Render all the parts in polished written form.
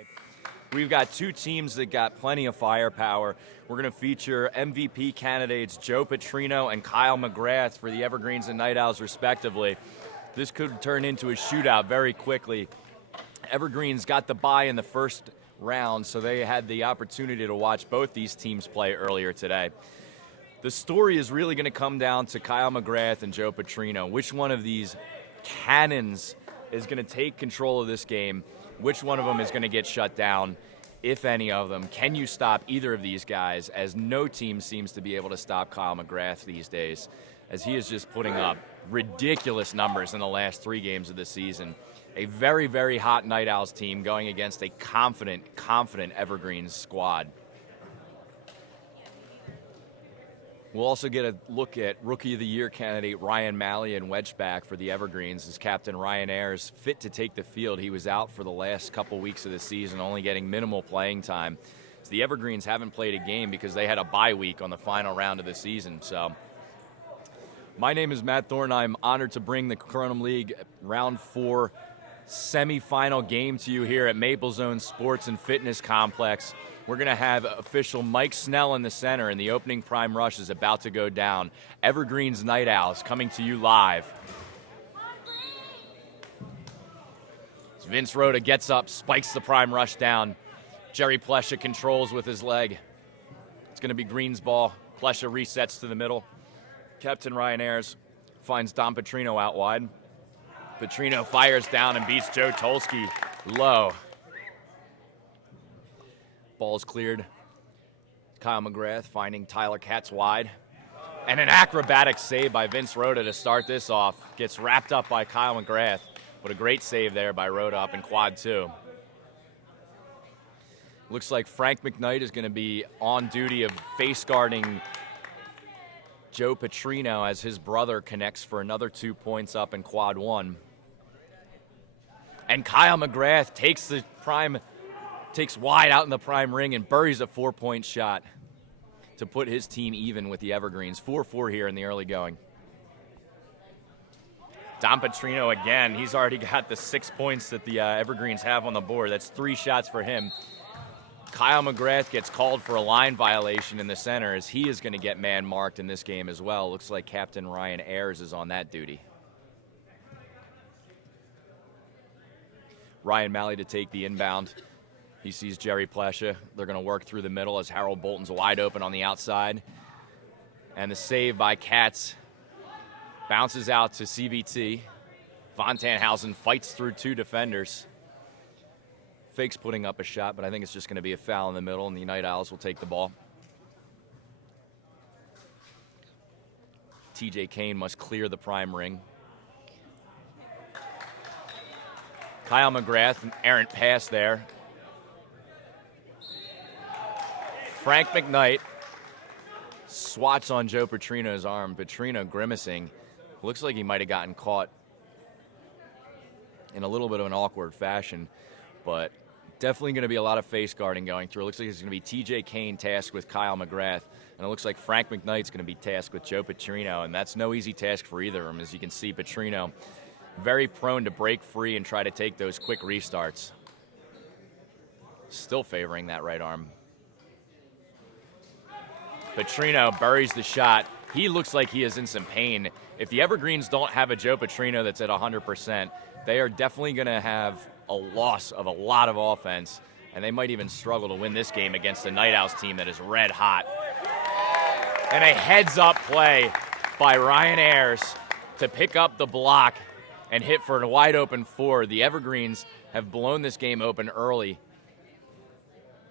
today. We've got two teams that got plenty of firepower. We're going to feature MVP candidates Joe Petrino and Kyle McGrath for the Evergreens and Night Owls, respectively. This could turn into a shootout very quickly. Evergreens got the bye in the first round, so they had the opportunity to watch both these teams play earlier today. The story is really going to come down to Kyle McGrath and Joe Petrino. Which one of these cannons is going to take control of this game? Which one of them is going to get shut down, if any of them? Can you stop either of these guys, as no team seems to be able to stop Kyle McGrath these days, as he is just putting up ridiculous numbers in the last 3 games of the season. A very, very hot Night Owls team going against a confident Evergreens squad. We'll also get a look at Rookie of the Year candidate Ryan Malley and Wedgeback for the Evergreens, as Captain Ryan Ayers fit to take the field. He was out for the last couple weeks of the season, only getting minimal playing time. So the Evergreens haven't played a game because they had a bye week on the final round of the season. So my name is Matt Thorne. I'm honored to bring the Kronum League Round 4 semifinal game to you here at Maple Zone Sports and Fitness Complex. We're going to have official Mike Snell in the center, and the opening prime rush is about to go down. Evergreens Night Owls coming to you live. As Vince Rhoda gets up, spikes the prime rush down. Jerry Plesha controls with his leg. It's going to be Green's ball. Plesha resets to the middle. Captain Ryan Ayers finds Dom Petrino out wide. Petrino fires down and beats Joe Tolsky low. Ball's cleared. Kyle McGrath finding Tyler Katz wide. And an acrobatic save by Vince Rhoda to start this off. Gets wrapped up by Kyle McGrath. But a great save there by Rhoda up in quad 2. Looks like Frank McKnight is going to be on duty of face guarding Joe Petrino as his brother connects for another 2 points up in quad 1. And Kyle McGrath takes wide out in the prime ring and buries a 4-point shot to put his team even with the Evergreens. 4-4 here in the early going. Dom Petrino again. He's already got the 6 points that the Evergreens have on the board. That's 3 shots for him. Kyle McGrath gets called for a line violation in the center, as he is going to get man-marked in this game as well. Looks like Captain Ryan Ayers is on that duty. Ryan Malley to take the inbound. He sees Jerry Plesha. They're going to work through the middle as Harold Bolton's wide open on the outside. And the save by Katz bounces out to CVT. Von Tannhausen fights through 2 defenders. Fake's putting up a shot, but I think it's just going to be a foul in the middle, and the Night Owls will take the ball. TJ Kane must clear the prime ring. Kyle McGrath, an errant pass there. Frank McKnight swats on Joe Petrino's arm. Petrino grimacing. Looks like he might have gotten caught in a little bit of an awkward fashion, but definitely going to be a lot of face guarding going through. It looks like it's going to be TJ Kane tasked with Kyle McGrath, and it looks like Frank McKnight's going to be tasked with Joe Petrino, and that's no easy task for either of them. As you can see, Petrino very prone to break free and try to take those quick restarts. Still favoring that right arm. Petrino buries the shot. He looks like he is in some pain. If the Evergreens don't have a Joe Petrino that's at 100%, they are definitely going to have a loss of a lot of offense, and they might even struggle to win this game against the Night Owls team that is red hot. And a heads-up play by Ryan Ayers to pick up the block and hit for a wide-open 4. The Evergreens have blown this game open early.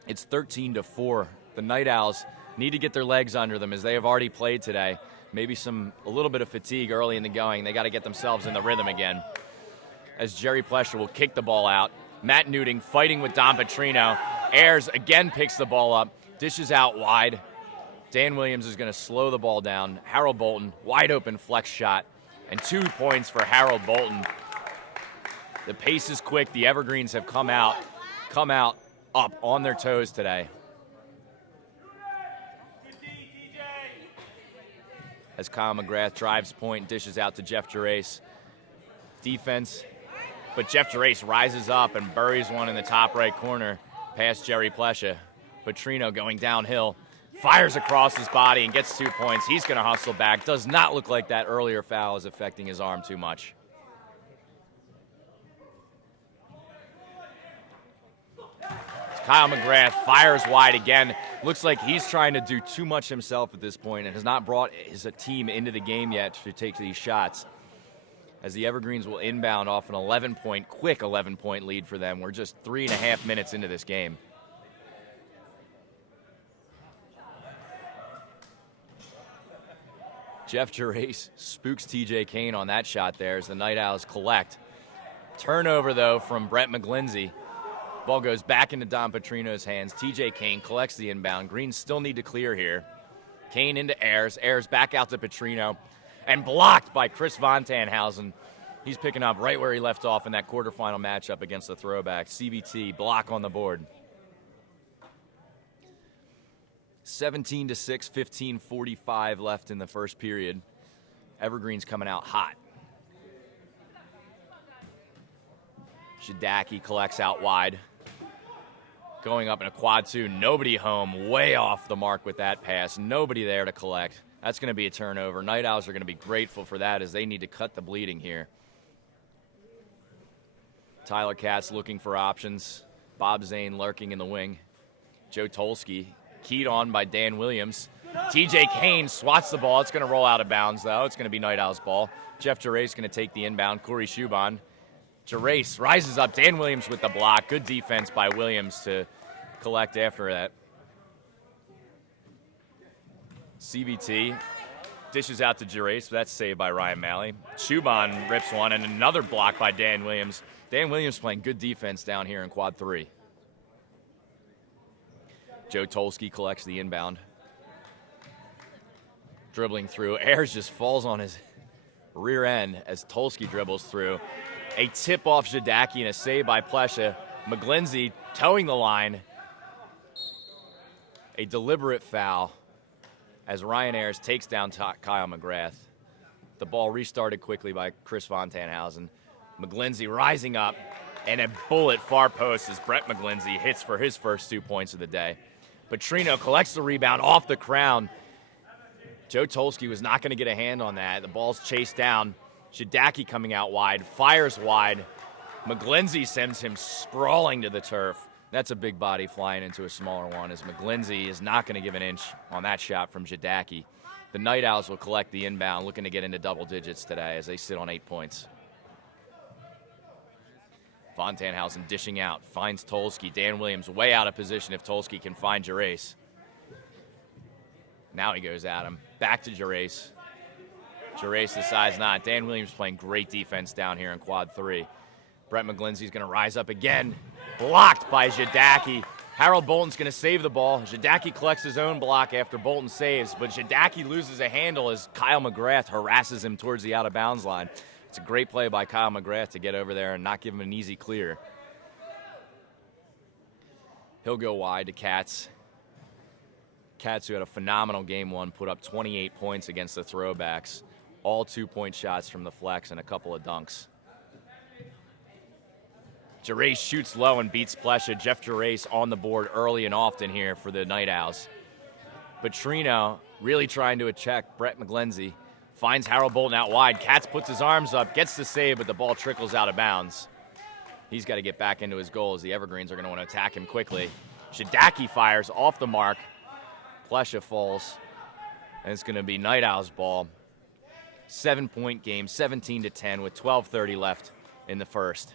It's 13-4. The Night Owls need to get their legs under them, as they have already played today. Maybe a little bit of fatigue early in the going. They got to get themselves in the rhythm again. As Jerry Plesha will kick the ball out. Matt Nuding fighting with Dom Petrino. Ayers again picks the ball up, dishes out wide. Dan Williams is going to slow the ball down. Harold Bolton, wide open flex shot, and 2 points for Harold Bolton. The pace is quick. The Evergreens have come out up on their toes today. As Kyle McGrath drives point, dishes out to Jeff Gerace. Defense but Jeff Gerace rises up and buries one in the top right corner past Jerry Plesha. Petrino going downhill, fires across his body and gets 2 points. He's going to hustle back. Does not look like that earlier foul is affecting his arm too much. Kyle McGrath fires wide again. Looks like he's trying to do too much himself at this point and has not brought his team into the game yet to take these shots. As the Evergreens will inbound off an quick 11-point lead for them. We're just 3.5 minutes into this game. Jeff Gerace spooks TJ Kane on that shot there as the Night Owls collect. Turnover, though, from Brett McGlindsey. Ball goes back into Don Petrino's hands. TJ Kane collects the inbound. Greens still need to clear here. Kane into Ayers. Ayers back out to Petrino. And blocked by Chris Von Tanhausen. He's picking up right where he left off in that quarterfinal matchup against the Throwback. CVT, block on the board. 17-6, 15:45 left in the first period. Evergreens coming out hot. Shadaki collects out wide. Going up in a quad two, nobody home, way off the mark with that pass. Nobody there to collect. That's going to be a turnover. Night Owls are going to be grateful for that as they need to cut the bleeding here. Tyler Katz looking for options. Bob Zane lurking in the wing. Joe Tolsky keyed on by Dan Williams. TJ Kane swats the ball. It's going to roll out of bounds, though. It's going to be Night Owls' ball. Jeff Gerace going to take the inbound. Corey Schuban. Gerace rises up. Dan Williams with the block. Good defense by Williams to collect after that. CVT dishes out to Gerace. That's saved by Ryan Malley. Schuban rips one, and another block by Dan Williams. Dan Williams playing good defense down here in quad three. Joe Tolsky collects the inbound. Dribbling through. Ayers just falls on his rear end as Tolsky dribbles through. A tip off Shadaki and a save by Plesha. McGlindsey towing the line. A deliberate foul as Ryan Ayers takes down Kyle McGrath. The ball restarted quickly by Chris Von Tanhausen. McGlindsey rising up, and a bullet far post as Brett McGlindsey hits for his first 2 points of the day. Petrino collects the rebound off the crown. Joe Tolsky was not going to get a hand on that. The ball's chased down. Shadaki coming out wide, fires wide. McGlindsey sends him sprawling to the turf. That's a big body flying into a smaller one as McGlindsey is not going to give an inch on that shot from Shadaki. The Night Owls will collect the inbound, looking to get into double digits today as they sit on 8 points. Von Tanhausen dishing out, finds Tolsky. Dan Williams way out of position if Tolsky can find Gerace. Now he goes at him. Back to Gerace. Gerace decides not. Dan Williams playing great defense down here in quad three. Brett McGlindsey's going to rise up again. Blocked by Shadaki. Harold Bolton's going to save the ball. Shadaki collects his own block after Bolton saves, but Shadaki loses a handle as Kyle McGrath harasses him towards the out-of-bounds line. It's a great play by Kyle McGrath to get over there and not give him an easy clear. He'll go wide to Katz. Katz, who had a phenomenal game one, put up 28 points against the Throwbacks. All 2-point shots from the flex and a couple of dunks. Gerace shoots low and beats Plesha. Jeff Gerace on the board early and often here for the Night Owls. Petrino really trying to check Brett McGlindsey. Finds Harold Bolton out wide. Katz puts his arms up, gets the save, but the ball trickles out of bounds. He's got to get back into his goal as the Evergreens are going to want to attack him quickly. Shadaki fires off the mark. Plesha falls. And it's going to be Night Owls ball. 7-point game, 17-10 with 12:30 left in the first.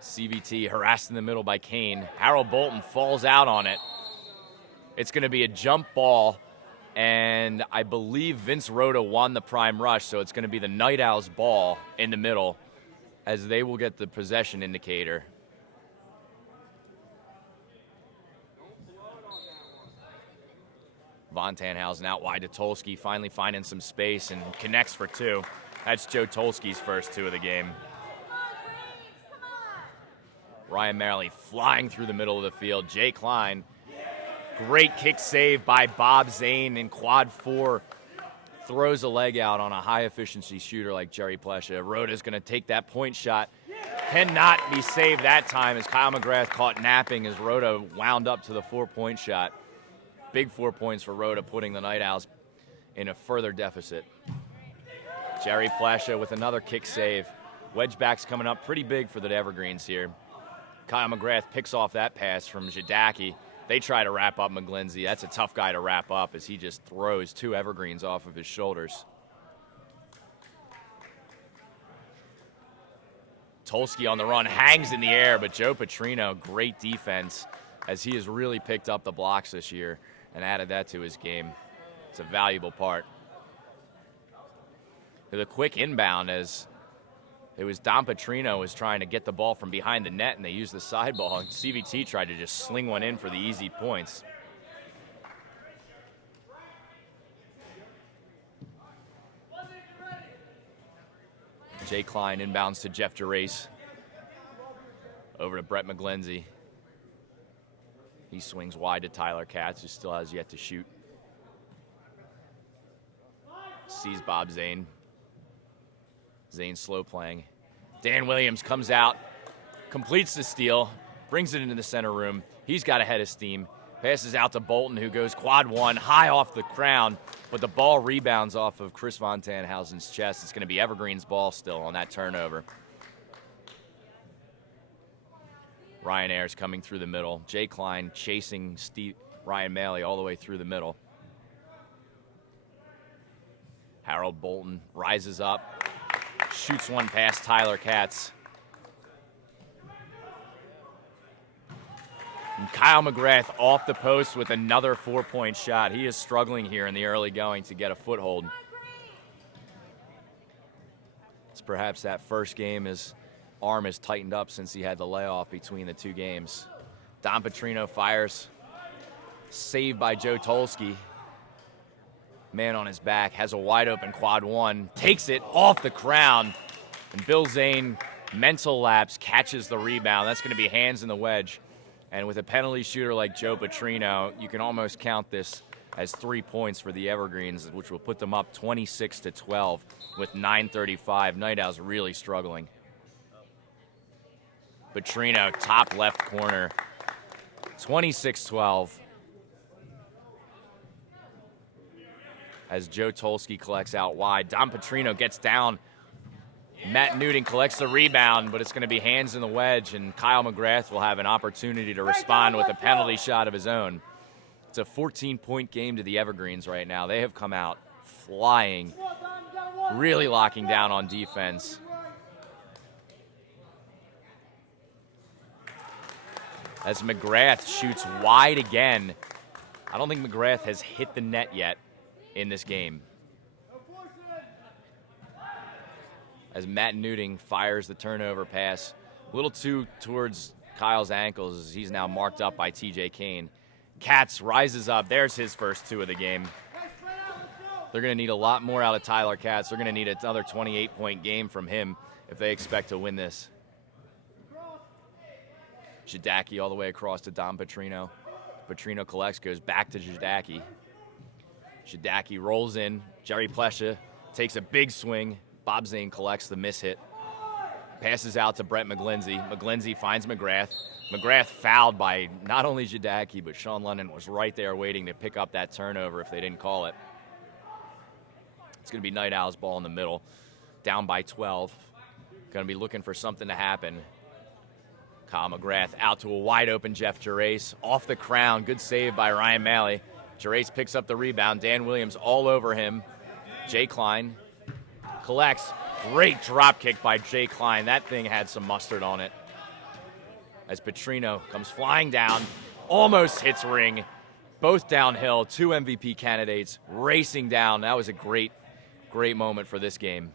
CVT harassed in the middle by Kane. Harold Bolton falls out on it. It's going to be a jump ball, and I believe Vince Rhoda won the prime rush, so it's going to be the Night Owls ball in the middle as they will get the possession indicator. Von Tanhausen out wide to Tolsky, finally finding some space and connects for two. That's Joe Tolsky's first two of the game. Ryan Malley flying through the middle of the field. Jay Klein, great kick save by Bob Zane in quad four. throws a leg out on a high-efficiency shooter like Jerry Plesha. Rhoda's going to take that point shot. Cannot be saved that time as Kyle McGrath caught napping as Rhoda wound up to the 4-point shot. Big 4 points for Rhoda, putting the Night Owls in a further deficit. Jerry Plesha with another kick save. Wedge back's coming up pretty big for the Evergreens here. Kyle McGrath picks off that pass from Jadaki. They try to wrap up McGlindsey. That's a tough guy to wrap up as he just throws 2 Evergreens off of his shoulders. Tolsky on the run, hangs in the air, but Joe Petrino, great defense as he has really picked up the blocks this year and added that to his game. It's a valuable part. The quick inbound as it was Dom Petrino was trying to get the ball from behind the net, and they used the side ball, and CVT tried to just sling one in for the easy points. Jay Klein inbounds to Jeff Gerace. Over to Brett McGlindsey. He swings wide to Tyler Katz, who still has yet to shoot. Sees Bob Zane. Zane slow playing. Dan Williams comes out, completes the steal, brings it into the center room. He's got a head of steam. Passes out to Bolton, who goes quad one, high off the crown, but the ball rebounds off of Chris Von Tannhausen's chest. It's going to be Evergreen's ball still on that turnover. Ryan Ayers coming through the middle. Jay Klein chasing Ryan Maley all the way through the middle. Harold Bolton rises up, shoots one past Tyler Katz. And Kyle McGrath off the post with another 4-point shot. He is struggling here in the early going to get a foothold. It's perhaps that first game his arm is tightened up since he had the layoff between the 2 games. Don Petrino fires. Saved by Joe Tolsky. Man on his back, has a wide open quad one, takes it off the crown, and Bill Zane, mental lapse, catches the rebound. That's going to be hands in the wedge. And with a penalty shooter like Joe Petrino, you can almost count this as 3 points for the Evergreens, which will put them up 26-12 with 9:35. Night Owls really struggling. Petrino, top left corner, 26-12. As Joe Tolsky collects out wide. Don Petrino gets down. Matt Newton collects the rebound, but it's going to be hands in the wedge, and Kyle McGrath will have an opportunity to respond with a penalty shot of his own. It's a 14-point game to the Evergreens right now. They have come out flying, really locking down on defense. As McGrath shoots wide again. I don't think McGrath has hit the net yet in this game. As Matt Newting fires the turnover pass, a little too towards Kyle's ankles as he's now marked up by TJ Kane. Katz rises up. There's his first 2 of the game. They're going to need a lot more out of Tyler Katz. They're going to need another 28-point game from him if they expect to win this. Jadaki all the way across to Don Petrino. Petrino collects, goes back to Jadaki. Jadaki rolls in. Jerry Plesha takes a big swing. Bob Zane collects the miss hit. Passes out to Brett McGlindsey. McGlindsey finds McGrath. McGrath fouled by not only Jadaki, but Sean London was right there waiting to pick up that turnover if they didn't call it. It's going to be Night Owls ball in the middle. Down by 12. Going to be looking for something to happen. Kyle McGrath out to a wide open Jeff Gerace. Off the crown. Good save by Ryan Maley. Gerace picks up the rebound. Dan Williams all over him. Jay Klein collects. Great drop kick by Jay Klein. That thing had some mustard on it. As Petrino comes flying down, almost hits ring. Both downhill, 2 MVP candidates racing down. That was a great, great moment for this game.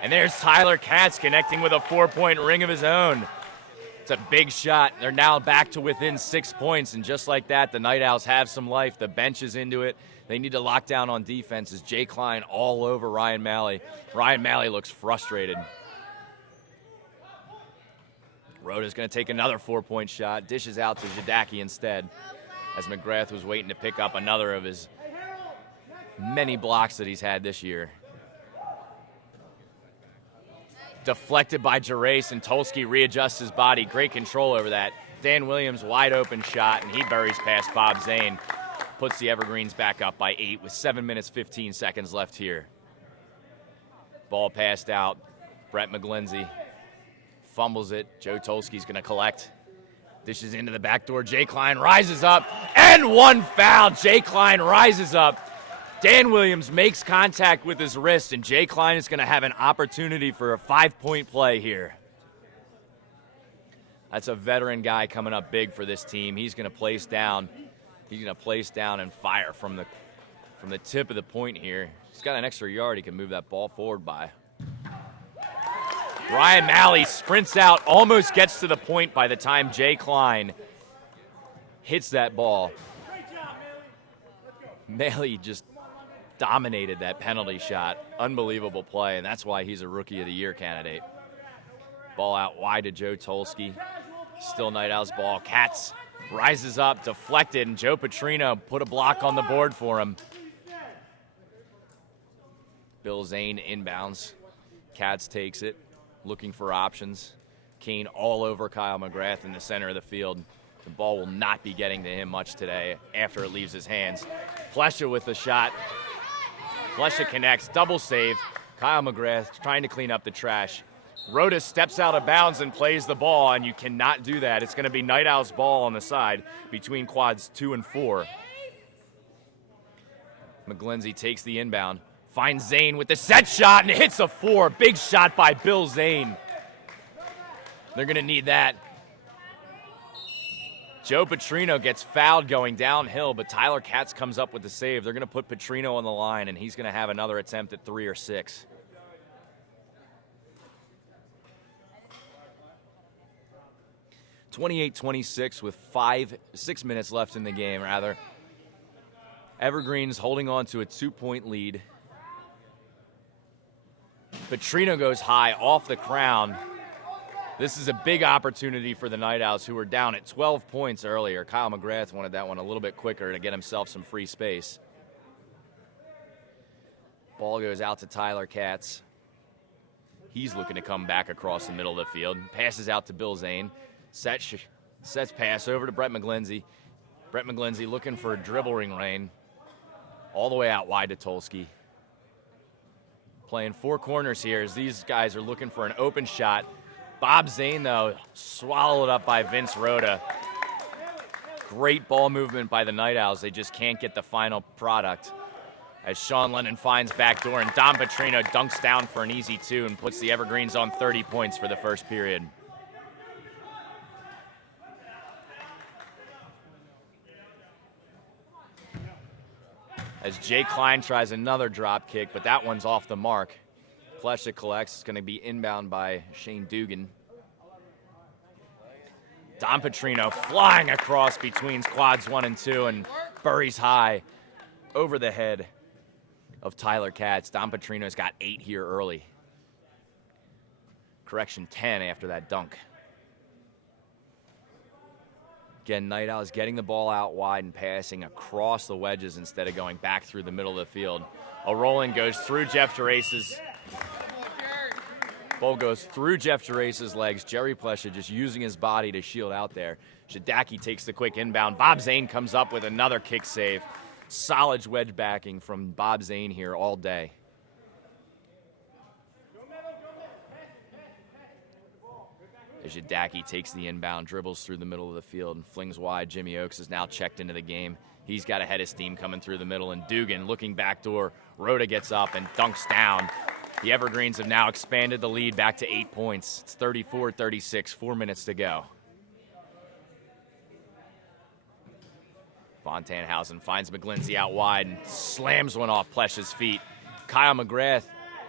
And there's Tyler Katz connecting with a 4-point ring of his own. It's a big shot. They're now back to within 6 points, and just like that, the Night Owls have some life. The bench is into it. They need to lock down on defense as Jay Klein all over Ryan Maley. Ryan Maley looks frustrated. Rhoda's going to take another 4-point shot. Dishes out to Jadaki instead. as McGrath was waiting to pick up another of his many blocks that he's had this year. Deflected by Gerace, and Tulski readjusts his body. Great control over that. Dan Williams, wide open shot, and he buries past Bob Zane. Puts the Evergreens back up by 8 with 7 minutes, 15 seconds left here. Ball passed out. Brett McGlindsey fumbles it. Joe Tulski's going to collect. Dishes into the back door. Jay Klein rises up, and one foul. Jay Klein rises up. Dan Williams makes contact with his wrist, and Jay Klein is going to have an opportunity for a 5-point play here. That's a veteran guy coming up big for this team. He's going to place down. He's going to place down and fire from the tip of the point here. He's got an extra yard he can move that ball forward by. Ryan Malley sprints out, almost gets to the point by the time Jay Klein hits that ball. Malley just dominated that penalty shot. Unbelievable play, and that's why he's a Rookie of the Year candidate. Ball out wide to Joe Tulski. Still Night Owls ball. Katz rises up, deflected, and Joe Petrino put a block on the board for him. Bill Zane inbounds. Katz takes it, looking for options. Kane all over Kyle McGrath in the center of the field. The ball will not be getting to him much today after it leaves his hands. Plesha with the shot. Plesha connects, double save. Kyle McGrath trying to clean up the trash. Rhoda steps out of bounds and plays the ball, and you cannot do that. It's going to be Night Owls ball on the side between quads 2 and 4. McGlindsey takes the inbound, finds Zane with the set shot, and hits a 4. Big shot by Bill Zane. They're going to need that. Joe Petrino gets fouled going downhill, but Tyler Katz comes up with the save. They're going to put Petrino on the line, and he's going to have another attempt at 3 or 6. (28-26) with 6 minutes left in the game, rather. Evergreens holding on to a 2-point lead. Petrino goes high off the crown. This is a big opportunity for the Night Owls, who were down at 12 points earlier. Kyle McGrath wanted that one a little bit quicker to get himself some free space. Ball goes out to Tyler Katz. He's looking to come back across the middle of the field. Passes out to Bill Zane. Sets pass over to Brett McGlindsey. Brett McGlindsey looking for a dribble ring lane. All the way out wide to Tulski. Playing 4 corners here as these guys are looking for an open shot. Bob Zane, though, swallowed up by Vince Rhoda. Great ball movement by the Night Owls. They just can't get the final product. As Sean Lennon finds backdoor, and Dom Petrino dunks down for an easy 2 and puts the Evergreens on 30 points for the first period. As Jay Klein tries another drop kick, but that one's off the mark. Plesha collects. It's going to be inbound by Shane Dugan. Don Petrino flying across between quads 1 and 2 and buries high over the head of Tyler Katz. Don Petrino's got 8 here early. Correction, 10 after that dunk. Again, Night Owls getting the ball out wide and passing across the wedges instead of going back through the middle of the field. A rolling goes through Jeff Gerace's. Ball goes through Jeff Gerace's legs. Jerry Plesha just using his body to shield out there. Shadaki takes the quick inbound. Bob Zane comes up with another kick save. Solid wedge backing from Bob Zane here all day. As Shadaki takes the inbound, dribbles through the middle of the field and flings wide. Jimmy Oakes is now checked into the game. He's got a head of steam coming through the middle, and Dugan looking backdoor. Rhoda gets up and dunks down. The Evergreens have now expanded the lead back to 8 points. It's 34-36, 4 minutes to go. Fontanhausen finds McGlindsey out wide and slams one off Plesha's feet. Kyle McGrath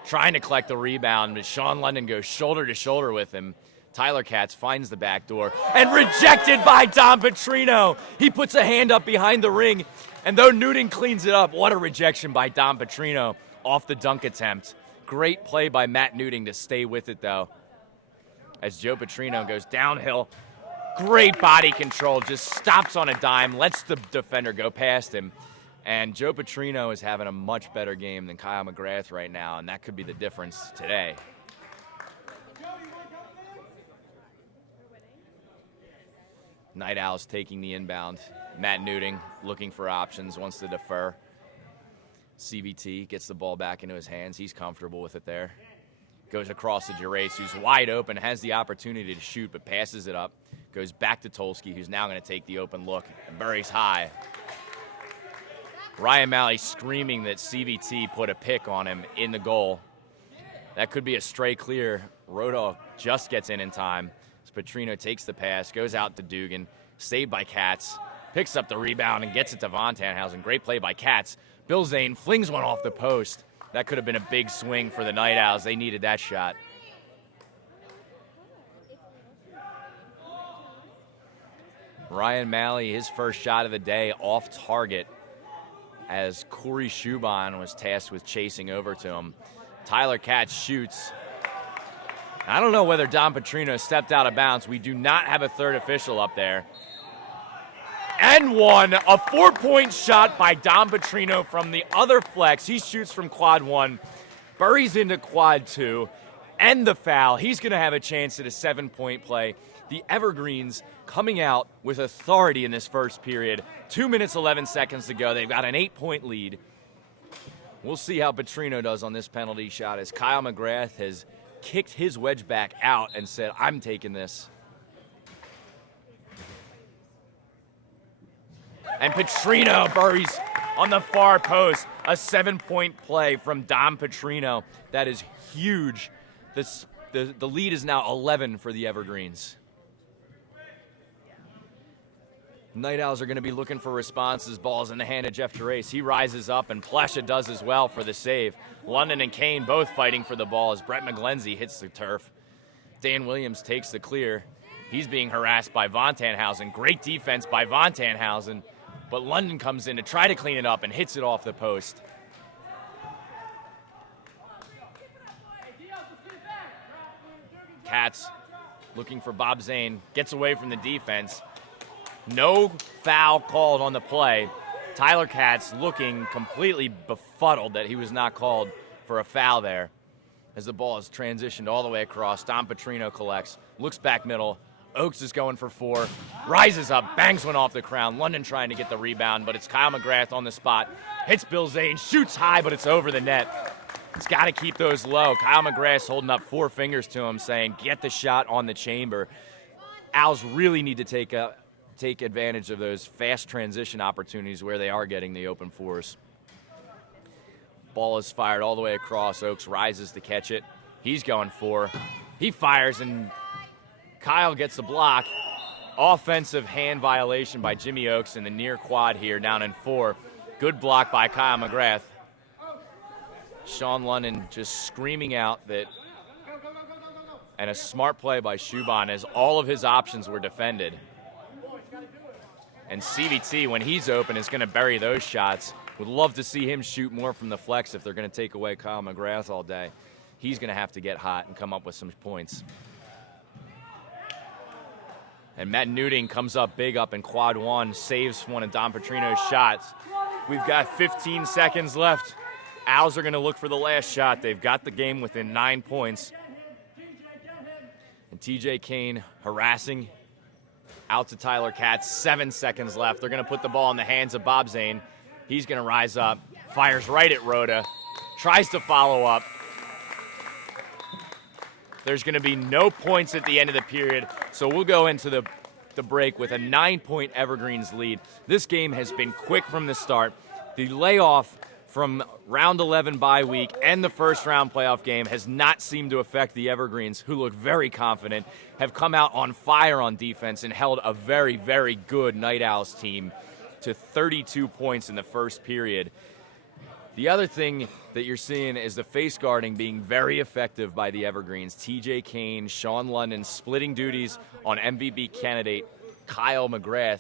trying to collect the rebound, but Sean London goes shoulder to shoulder with him. Tyler Katz finds the back door and rejected by Dom Petrino. He puts a hand up behind the ring, and though Newton cleans it up, what a rejection by Dom Petrino off the dunk attempt. Great play by Matt Newton to stay with it, though, as Joe Petrino goes downhill, Great body control, just stops on a dime, lets the defender go past him. And Joe Petrino is having a much better game than Kyle McGrath right now, and that could be the difference today. Night Owls taking the inbound. Matt Newting looking for options, wants to defer. CVT gets the ball back into his hands. He's comfortable with it there. Goes across to Gerace, who's wide open, has the opportunity to shoot, but passes it up. Goes back to Tolsky, who's now going to take the open look, and buries high. Ryan Malley screaming that CVT put a pick on him in the goal. That could be a stray clear. Roto just gets in time. Petrino takes the pass, goes out to Dugan, saved by Katz, picks up the rebound and gets it to Von Tannhausen. Great play by Katz. Bill Zane flings one off the post. That could have been a big swing for the Night Owls. They needed that shot. Ryan Malley, his first shot of the day, off target, as Corey Shuban was tasked with chasing over to him. Tyler Katz shoots. I don't know whether Don Petrino stepped out of bounds. We do not have a third official up there. And one, a 4-point shot by Don Petrino from the other flex. He shoots from quad 1, buries into quad 2, and the foul. He's going to have a chance at a 7-point play. The Evergreens coming out with authority in this first period. 2 minutes, 11 seconds to go. They've got an 8-point lead. We'll see how Petrino does on this penalty shot as Kyle McGrath has kicked his wedge back out and said, I'm taking this. And Petrino buries on the far post. A 7-point play from Dom Petrino. That is huge. The lead is now 11 for the Evergreens. Night Owls are going to be looking for responses. Ball's in the hand of Jeff Gerace. He rises up, and Plesha does as well for the save. London and Kane both fighting for the ball as Brett McGlenzie hits the turf. Dan Williams takes the clear. He's being harassed by Von Tannhausen. Great defense by Von Tannhausen, but London comes in to try to clean it up and hits it off the post. Katz looking for Bob Zane. Gets away from the defense. No foul called on the play. Tyler Katz looking completely befuddled that he was not called for a foul there as the ball is transitioned all the way across. Don Petrino collects, looks back middle. Oakes is going for 4, rises up, bangs one off the crown. London trying to get the rebound, but it's Kyle McGrath on the spot. Hits Bill Zane, shoots high, but it's over the net. It's got to keep those low. Kyle McGrath's holding up 4 fingers to him saying, get the shot on the chamber. Owls really need to take advantage of those fast transition opportunities where they are getting the open 4s. Ball is fired all the way across. Oakes rises to catch it. He's going 4. He fires, and Kyle gets the block. Offensive hand violation by Jimmy Oakes in the near quad here, down in 4. Good block by Kyle McGrath. Sean London just screaming out that, and a smart play by Shuban as all of his options were defended. And CVT, when he's open, is going to bury those shots. Would love to see him shoot more from the flex if they're going to take away Kyle McGrath all day. He's going to have to get hot and come up with some points. And Matt Newting comes up big up in quad 1, saves one of Don Petrino's shots. We've got 15 seconds left. Owls are going to look for the last shot. They've got the game within 9 points. And TJ Kane harassing out to Tyler Katz. 7 seconds left. They're going to put the ball in the hands of Bob Zane. He's going to rise up, fires right at Rhoda, tries to follow up. There's going to be no points at the end of the period, so we'll go into the break with a 9-point Evergreens lead. This game has been quick from the start. The layoff from round 11 bye week and the first round playoff game has not seemed to affect the Evergreens, who look very confident, have come out on fire on defense and held a very, very good Night Owls team to 32 points in the first period. The other thing that you're seeing is the face guarding being very effective by the Evergreens. TJ Kane, Sean London splitting duties on MVP candidate Kyle McGrath,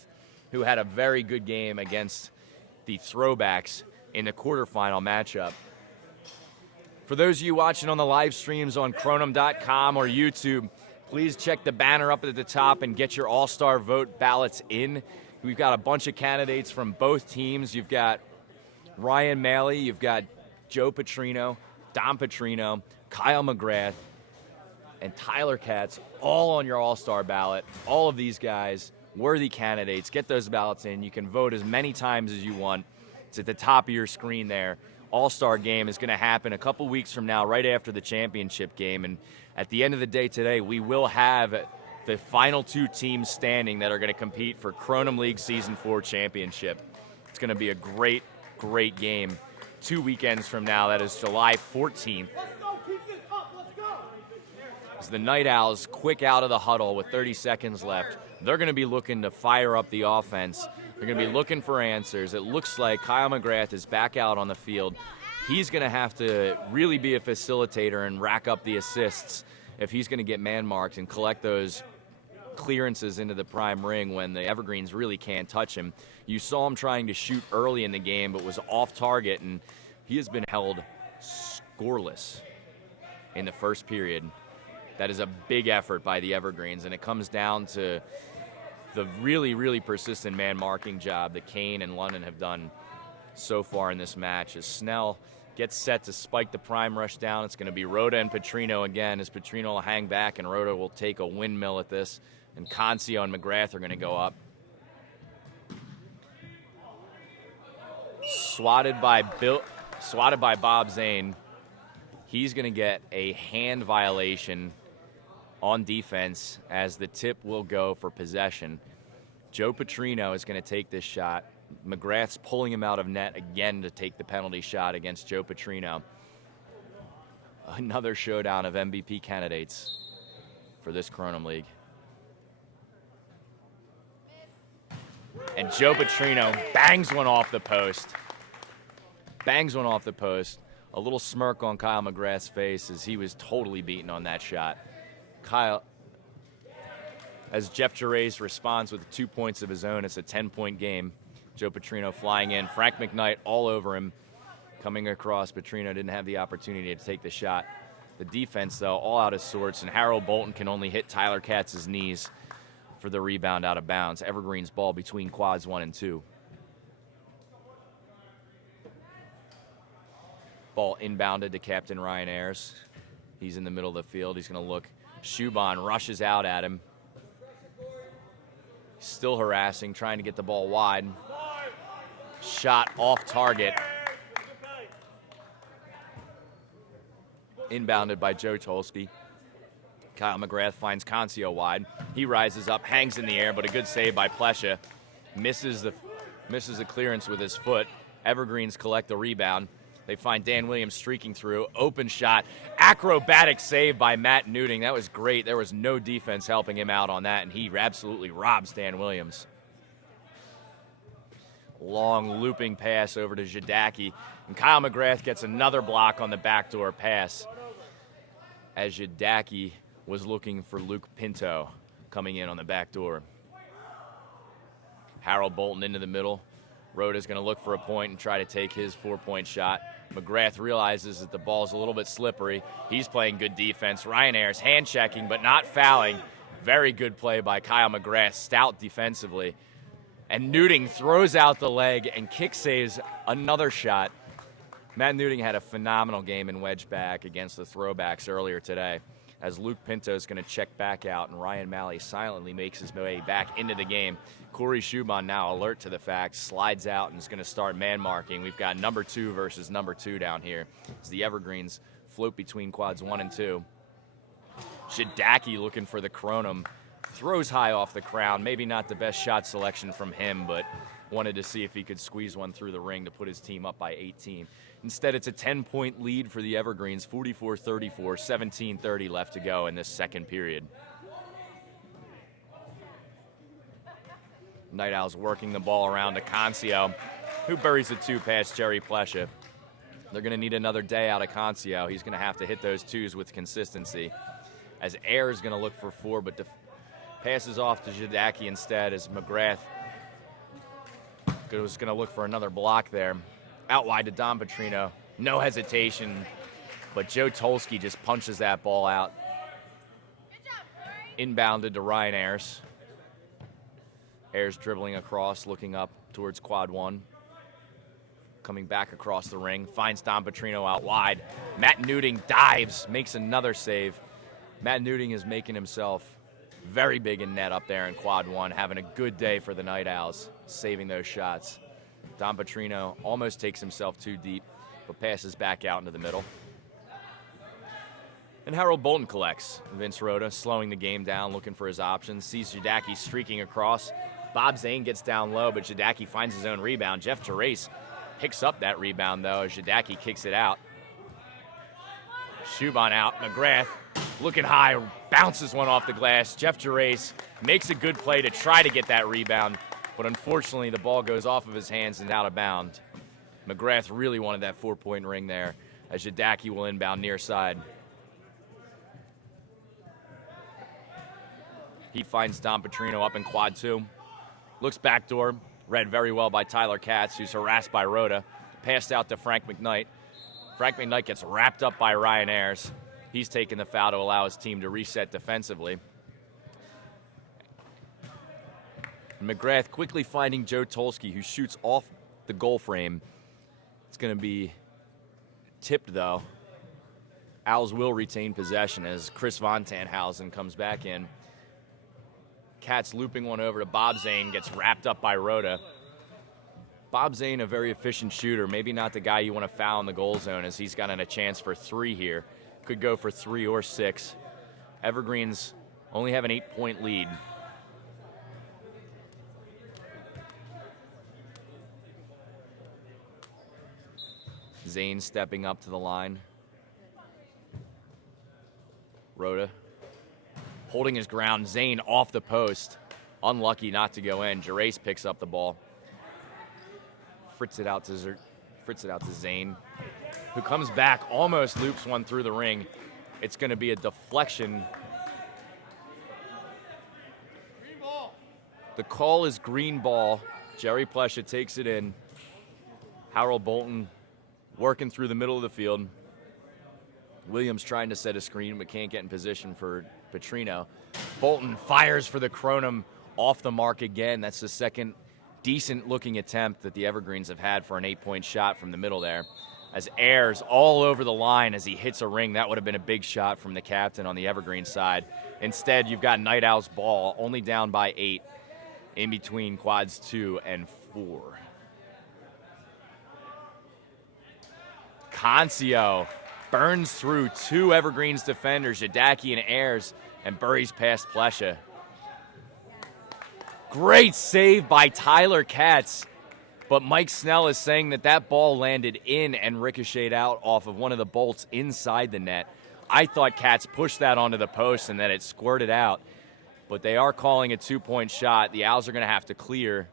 who had a very good game against the Throwbacks in the quarterfinal matchup. For those of you watching on the live streams on Kronum.com or YouTube, Please check the banner up at the top and get your all-star vote ballots in. We've got a bunch of candidates from both teams. You've got Ryan Malley, you've got Joe Petrino, Dom Petrino, Kyle McGrath, and Tyler Katz all on your all-star ballot. All of these guys, worthy candidates. Get those ballots in. You can vote as many times as you want. It's at the top of your screen there. All-Star game is going to happen a couple weeks from now, right after the championship game. And at the end of the day today, we will have the final 2 teams standing that are going to compete for Kronum League Season 4 championship. It's going to be a great, great game. 2 weekends from now, that is July 14th. As the Night Owls quick out of the huddle with 30 seconds left, they're going to be looking to fire up the offense. They're going to be looking for answers. It looks like Kyle McGrath is back out on the field. He's going to have to really be a facilitator and rack up the assists if he's going to get man-marked and collect those clearances into the prime ring when the Evergreens really can't touch him. You saw him trying to shoot early in the game but was off target, and he has been held scoreless in the first period. That is a big effort by the Evergreens, and it comes down to the really, really persistent man-marking job that Kane and London have done so far in this match. As Snell gets set to spike the prime rush down, it's going to be Rhoda and Petrino again, as Petrino will hang back and Rhoda will take a windmill at this, and Concio and McGrath are going to go up. Swatted by Bob Zane. He's going to get a hand violation on defense as the tip will go for possession. Joe Petrino is going to take this shot. McGrath's pulling him out of net again to take the penalty shot against Joe Petrino. Another showdown of MVP candidates for this Kronum League. And Joe Petrino bangs one off the post. A little smirk on Kyle McGrath's face as he was totally beaten on that shot. Kyle, as Jeff Gervais responds with 2 points of his own, it's a 10-point game. Joe Petrino flying in. Frank McKnight all over him. Coming across, Petrino didn't have the opportunity to take the shot. The defense, though, all out of sorts, and Harold Bolton can only hit Tyler Katz's knees for the rebound out of bounds. Evergreen's ball between quads 1 and 2. Ball inbounded to Captain Ryan Ayers. He's in the middle of the field. He's going to look. Shuban rushes out at him. Still harassing, trying to get the ball wide. Shot off target. Inbounded by Joe Tolsky. Kyle McGrath finds Concio wide. He rises up, hangs in the air, but a good save by Plesha. Misses the clearance with his foot. Evergreens collect the rebound. They find Dan Williams streaking through. Open shot. Acrobatic save by Matt Newting. That was great. There was no defense helping him out on that, and he absolutely robs Dan Williams. Long looping pass over to Jadaki. And Kyle McGrath gets another block on the backdoor pass as Jadaki was looking for Luke Pinto coming in on the backdoor. Harold Bolton into the middle. Rhoda's going to look for a point and try to take his 4-point shot. McGrath realizes that the ball's a little bit slippery. He's playing good defense. Ryan Ayers hand-checking but not fouling. Very good play by Kyle McGrath, stout defensively. And Newting throws out the leg and kick saves another shot. Matt Newting had a phenomenal game in wedge back against the throwbacks earlier today, as Luke Pinto is going to check back out and Ryan Malley silently makes his way back into the game. Corey Shuban now alert to the fact, slides out and is going to start man-marking. We've got number 2 versus number 2 down here as the Evergreens float between quads 1 and 2. Jadaki looking for the Kronum. Throws high off the crown. Maybe not the best shot selection from him, but wanted to see if he could squeeze one through the ring to put his team up by 18. Instead, it's a 10-point lead for the Evergreens, 44-34, 17:30 left to go in this second period. Night Owls working the ball around to Concio, who buries the 2 past Jerry Plesha. They're going to need another day out of Concio. He's going to have to hit those 2s with consistency. As Air is going to look for 4, but passes off to Jadaki instead as McGrath was going to look for another block there. Out wide to Dom Petrino. No hesitation, but Joe Tolsky just punches that ball out. Inbounded to Ryan Ayers. Ayers dribbling across, looking up towards quad one. Coming back across the ring, finds Don Petrino out wide. Matt Newting dives, makes another save. Matt Newting is making himself very big in net up there in quad one, having a good day for the Night Owls, saving those shots. Don Petrino almost takes himself too deep, but passes back out into the middle. And Harold Bolton collects. Vince Rhoda slowing the game down, looking for his options. Sees Jadaki streaking across. Bob Zane gets down low, but Jadaki finds his own rebound. Jeff Gerace picks up that rebound, though, as Jadaki kicks it out. Shuban out. McGrath looking high, bounces one off the glass. Jeff Gerace makes a good play to try to get that rebound, but unfortunately the ball goes off of his hands and out of bounds. McGrath really wanted that 4-point ring there, as Jadaki will inbound near side. He finds Don Petrino up in quad two. Looks backdoor, read very well by Tyler Katz, who's harassed by Rhoda. Passed out to Frank McKnight. Frank McKnight gets wrapped up by Ryan Ayers. He's taking the foul to allow his team to reset defensively. McGrath quickly finding Joe Tolsky, who shoots off the goal frame. It's going to be tipped, though. Owls will retain possession as Chris Von Tanhausen comes back in. Katz looping one over to Bob Zane, gets wrapped up by Rhoda. Bob Zane, a very efficient shooter, maybe not the guy you want to foul in the goal zone, as he's gotten a chance for 3 here. Could go for 3 or 6. Evergreens only have an 8-point lead. Zane stepping up to the line. Rhoda holding his ground. Zane off the post. Unlucky not to go in. Gerace picks up the ball. Fritz it out to Zane, who comes back, almost loops one through the ring. It's going to be a deflection. Green ball. The call is green ball. Jerry Plesha takes it in. Harold Bolton working through the middle of the field. Williams trying to set a screen but can't get in position for Petrino. Bolton fires for the Kronum, off the mark again. That's the second decent-looking attempt that the Evergreens have had for an 8-point shot from the middle there. As Ayers all over the line as he hits a ring. That would have been a big shot from the captain on the Evergreen side. Instead, you've got Night Owls ball, only down by 8 in between quads 2 and 4. Concio burns through 2 Evergreens defenders, Jadaki and Ayers, and buries past Plesha. Great save by Tyler Katz, but Mike Snell is saying that ball landed in and ricocheted out off of one of the bolts inside the net. I thought Katz pushed that onto the post and that it squirted out, but they are calling a 2-point shot. The Owls are going to have to clear.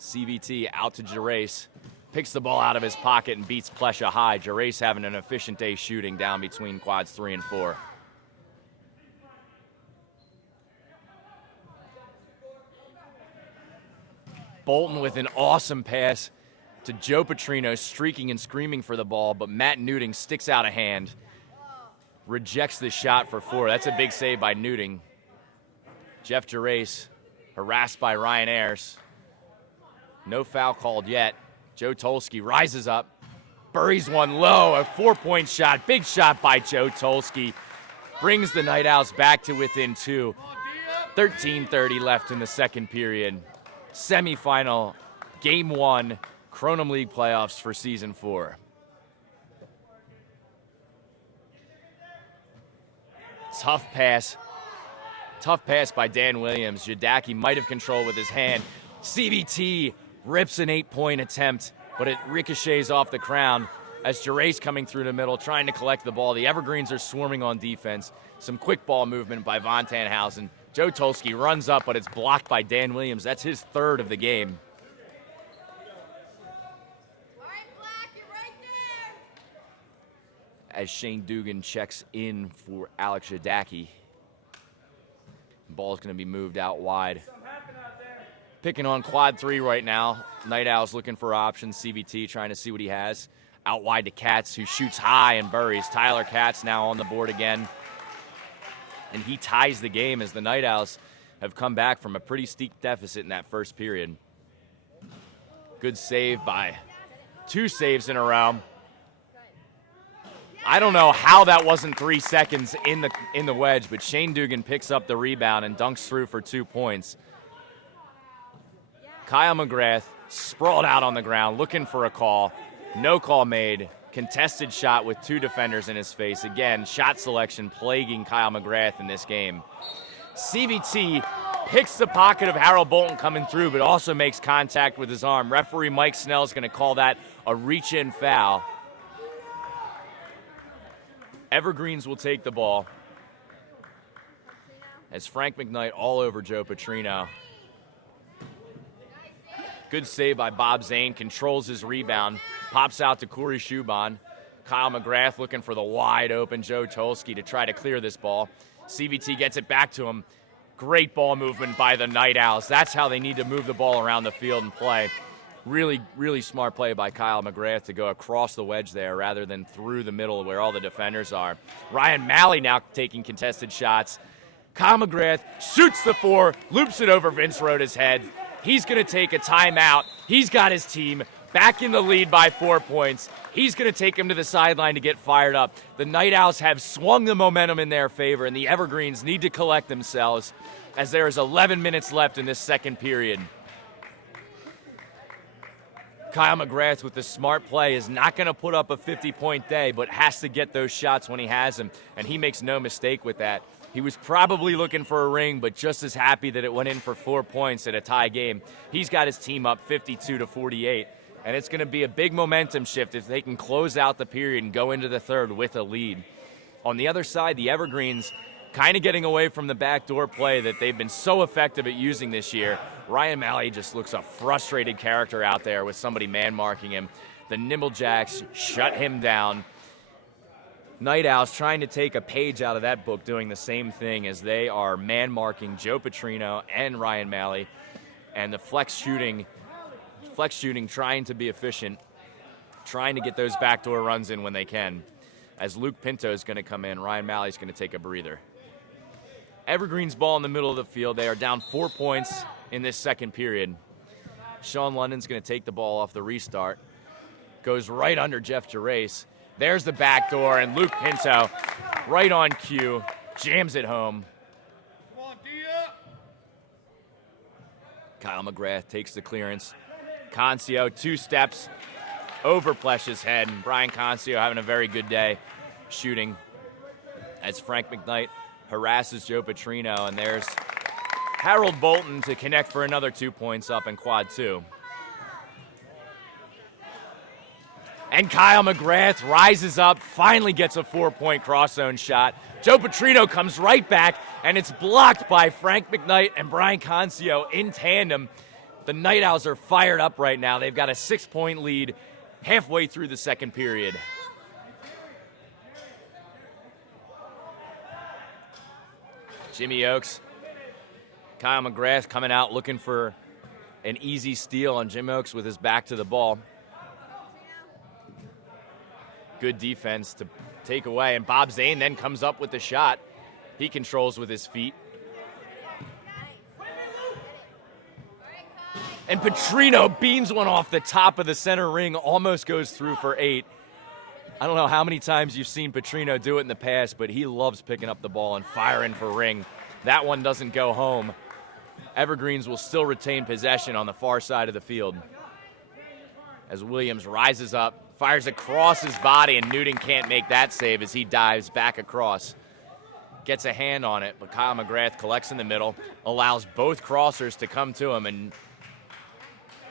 CVT out to Gerace. Picks the ball out of his pocket and beats Plesha high. Gerace having an efficient day shooting down between quads 3 and 4. Bolton with an awesome pass to Joe Petrino, streaking and screaming for the ball, but Matt Newting sticks out a hand, rejects the shot for 4. That's a big save by Newting. Jeff Gerace harassed by Ryan Ayers. No foul called yet. Joe Tolsky rises up, buries one low, a 4-point shot. Big shot by Joe Tolsky. Brings the Night Owls back to within 2. 13:30 left in the second period. Semifinal, Game 1, Kronum League playoffs for Season 4. Tough pass by Dan Williams. Jadaki might have control with his hand. CVT rips an 8-point attempt, but it ricochets off the crown as Gerace coming through the middle, trying to collect the ball. The Evergreens are swarming on defense. Some quick ball movement by Von Tanhausen. Joe Tolsky runs up, but it's blocked by Dan Williams. That's his 3rd of the game. All right, Black, you're right there. As Shane Dugan checks in for Alex Jadaki. Ball's going to be moved out wide. Picking on quad 3 right now. Night Owls looking for options. CVT trying to see what he has. Out wide to Katz, who shoots high and buries. Tyler Katz now on the board again. and he ties the game as the Night Owls have come back from a pretty steep deficit in that first period. Good save by 2 saves in a row. I don't know how that wasn't 3 seconds in the wedge, but Shane Dugan picks up the rebound and dunks through for 2 points. Kyle McGrath sprawled out on the ground looking for a call. No call made. Contested shot with 2 defenders in his face. Again, shot selection plaguing Kyle McGrath in this game. CVT picks the pocket of Harold Bolton coming through, but also makes contact with his arm. Referee Mike Snell is going to call that a reach-in foul. Evergreens will take the ball as Frank McKnight all over Joe Petrino. Good save by Bob Zane, controls his rebound, pops out to Corey Schuban. Kyle McGrath looking for the wide open Joe Tolsky to try to clear this ball. CVT gets it back to him. Great ball movement by the Night Owls. That's how they need to move the ball around the field and play. Really, really smart play by Kyle McGrath to go across the wedge there rather than through the middle where all the defenders are. Ryan Malley now taking contested shots. Kyle McGrath shoots the 4, loops it over Vince Rota's head. He's going to take a timeout. He's got his team back in the lead by 4 points. He's going to take him to the sideline to get fired up. The Night Owls have swung the momentum in their favor, and the Evergreens need to collect themselves as there is 11 minutes left in this second period. Kyle McGrath with the smart play is not going to put up a 50-point day, but has to get those shots when he has them, and he makes no mistake with that. He was probably looking for a ring, but just as happy that it went in for 4 points at a tie game. He's got his team up 52-48, and it's going to be a big momentum shift if they can close out the period and go into the third with a lead. On the other side, the Evergreens kind of getting away from the backdoor play that they've been so effective at using this year. Ryan Malley just looks a frustrated character out there with somebody man-marking him. The Nimblejacks shut him down. Night Owls trying to take a page out of that book, doing the same thing as they are man-marking Joe Petrino and Ryan Malley, and the flex shooting trying to be efficient, trying to get those backdoor runs in when they can. As Luke Pinto is going to come in, Ryan Malley's going to take a breather. Evergreen's ball in the middle of the field. They are down 4 points in this second period. Sean London's going to take the ball off the restart. Goes right under Jeff Gerace. There's the back door, and Luke Pinto, right on cue, jams it home. Come on, Dia. Kyle McGrath takes the clearance. Concio, 2 steps over Plesh's head. Brian Concio having a very good day shooting as Frank McKnight harasses Joe Petrino, and there's Harold Bolton to connect for another 2 points up in quad 2. And Kyle McGrath rises up, finally gets a 4-point cross-zone shot. Joe Petrino comes right back, and it's blocked by Frank McKnight and Brian Concio in tandem. The Night Owls are fired up right now. They've got a 6-point lead halfway through the second period. Jimmy Oakes, Kyle McGrath coming out looking for an easy steal on Jim Oakes with his back to the ball. Good defense to take away, and Bob Zane then comes up with the shot. He controls with his feet. And Petrino beans one off the top of the center ring, almost goes through for 8. I don't know how many times you've seen Petrino do it in the past, but he loves picking up the ball and firing for ring. That one doesn't go home. Evergreens will still retain possession on the far side of the field. As Williams rises up, fires across his body, and Newton can't make that save as he dives back across. Gets a hand on it, but Kyle McGrath collects in the middle, allows both crossers to come to him, and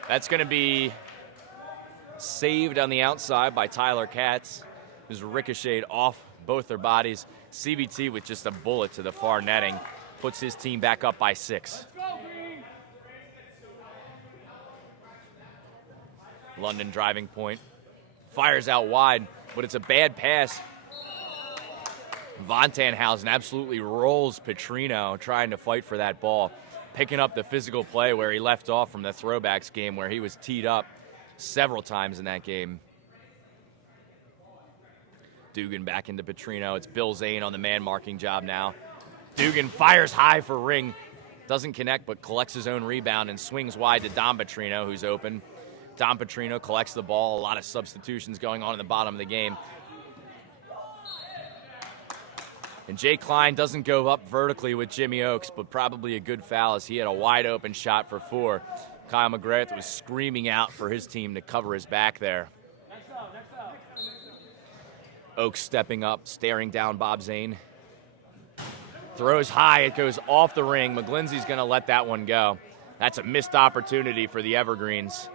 that's going to be saved on the outside by Tyler Katz, who's ricocheted off both their bodies. CVT with just a bullet to the far netting puts his team back up by 6. London driving point. Fires out wide, but it's a bad pass. Von Tanhausen absolutely rolls Petrino trying to fight for that ball, picking up the physical play where he left off from the throwbacks game where he was teed up several times in that game. Dugan back into Petrino. It's Bill Zane on the man-marking job now. Dugan fires high for ring. Doesn't connect, but collects his own rebound and swings wide to Don Petrino, who's open. Don Petrino collects the ball. A lot of substitutions going on in the bottom of the game. And Jay Klein doesn't go up vertically with Jimmy Oakes, but probably a good foul as he had a wide open shot for 4. Kyle McGrath was screaming out for his team to cover his back there. Oakes stepping up, staring down Bob Zane. Throws high, it goes off the ring. McGlindsey's gonna let that one go. That's a missed opportunity for the Evergreens.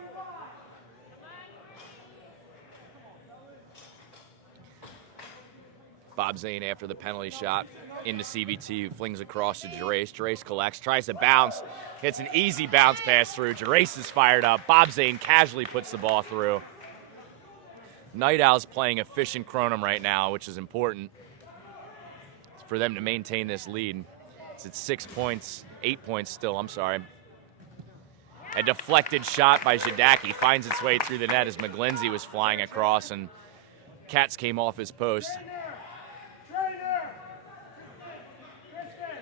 Bob Zane after the penalty shot into CVT, who flings across to Gerace. Gerace collects, tries to bounce, hits an easy bounce pass through. Gerace is fired up. Bob Zane casually puts the ball through. Night Owls playing efficient Kronum right now, which is important for them to maintain this lead. It's at 6 points, 8 points still, I'm sorry. A deflected shot by Zidaki finds its way through the net as McGlindsey was flying across and Katz came off his post.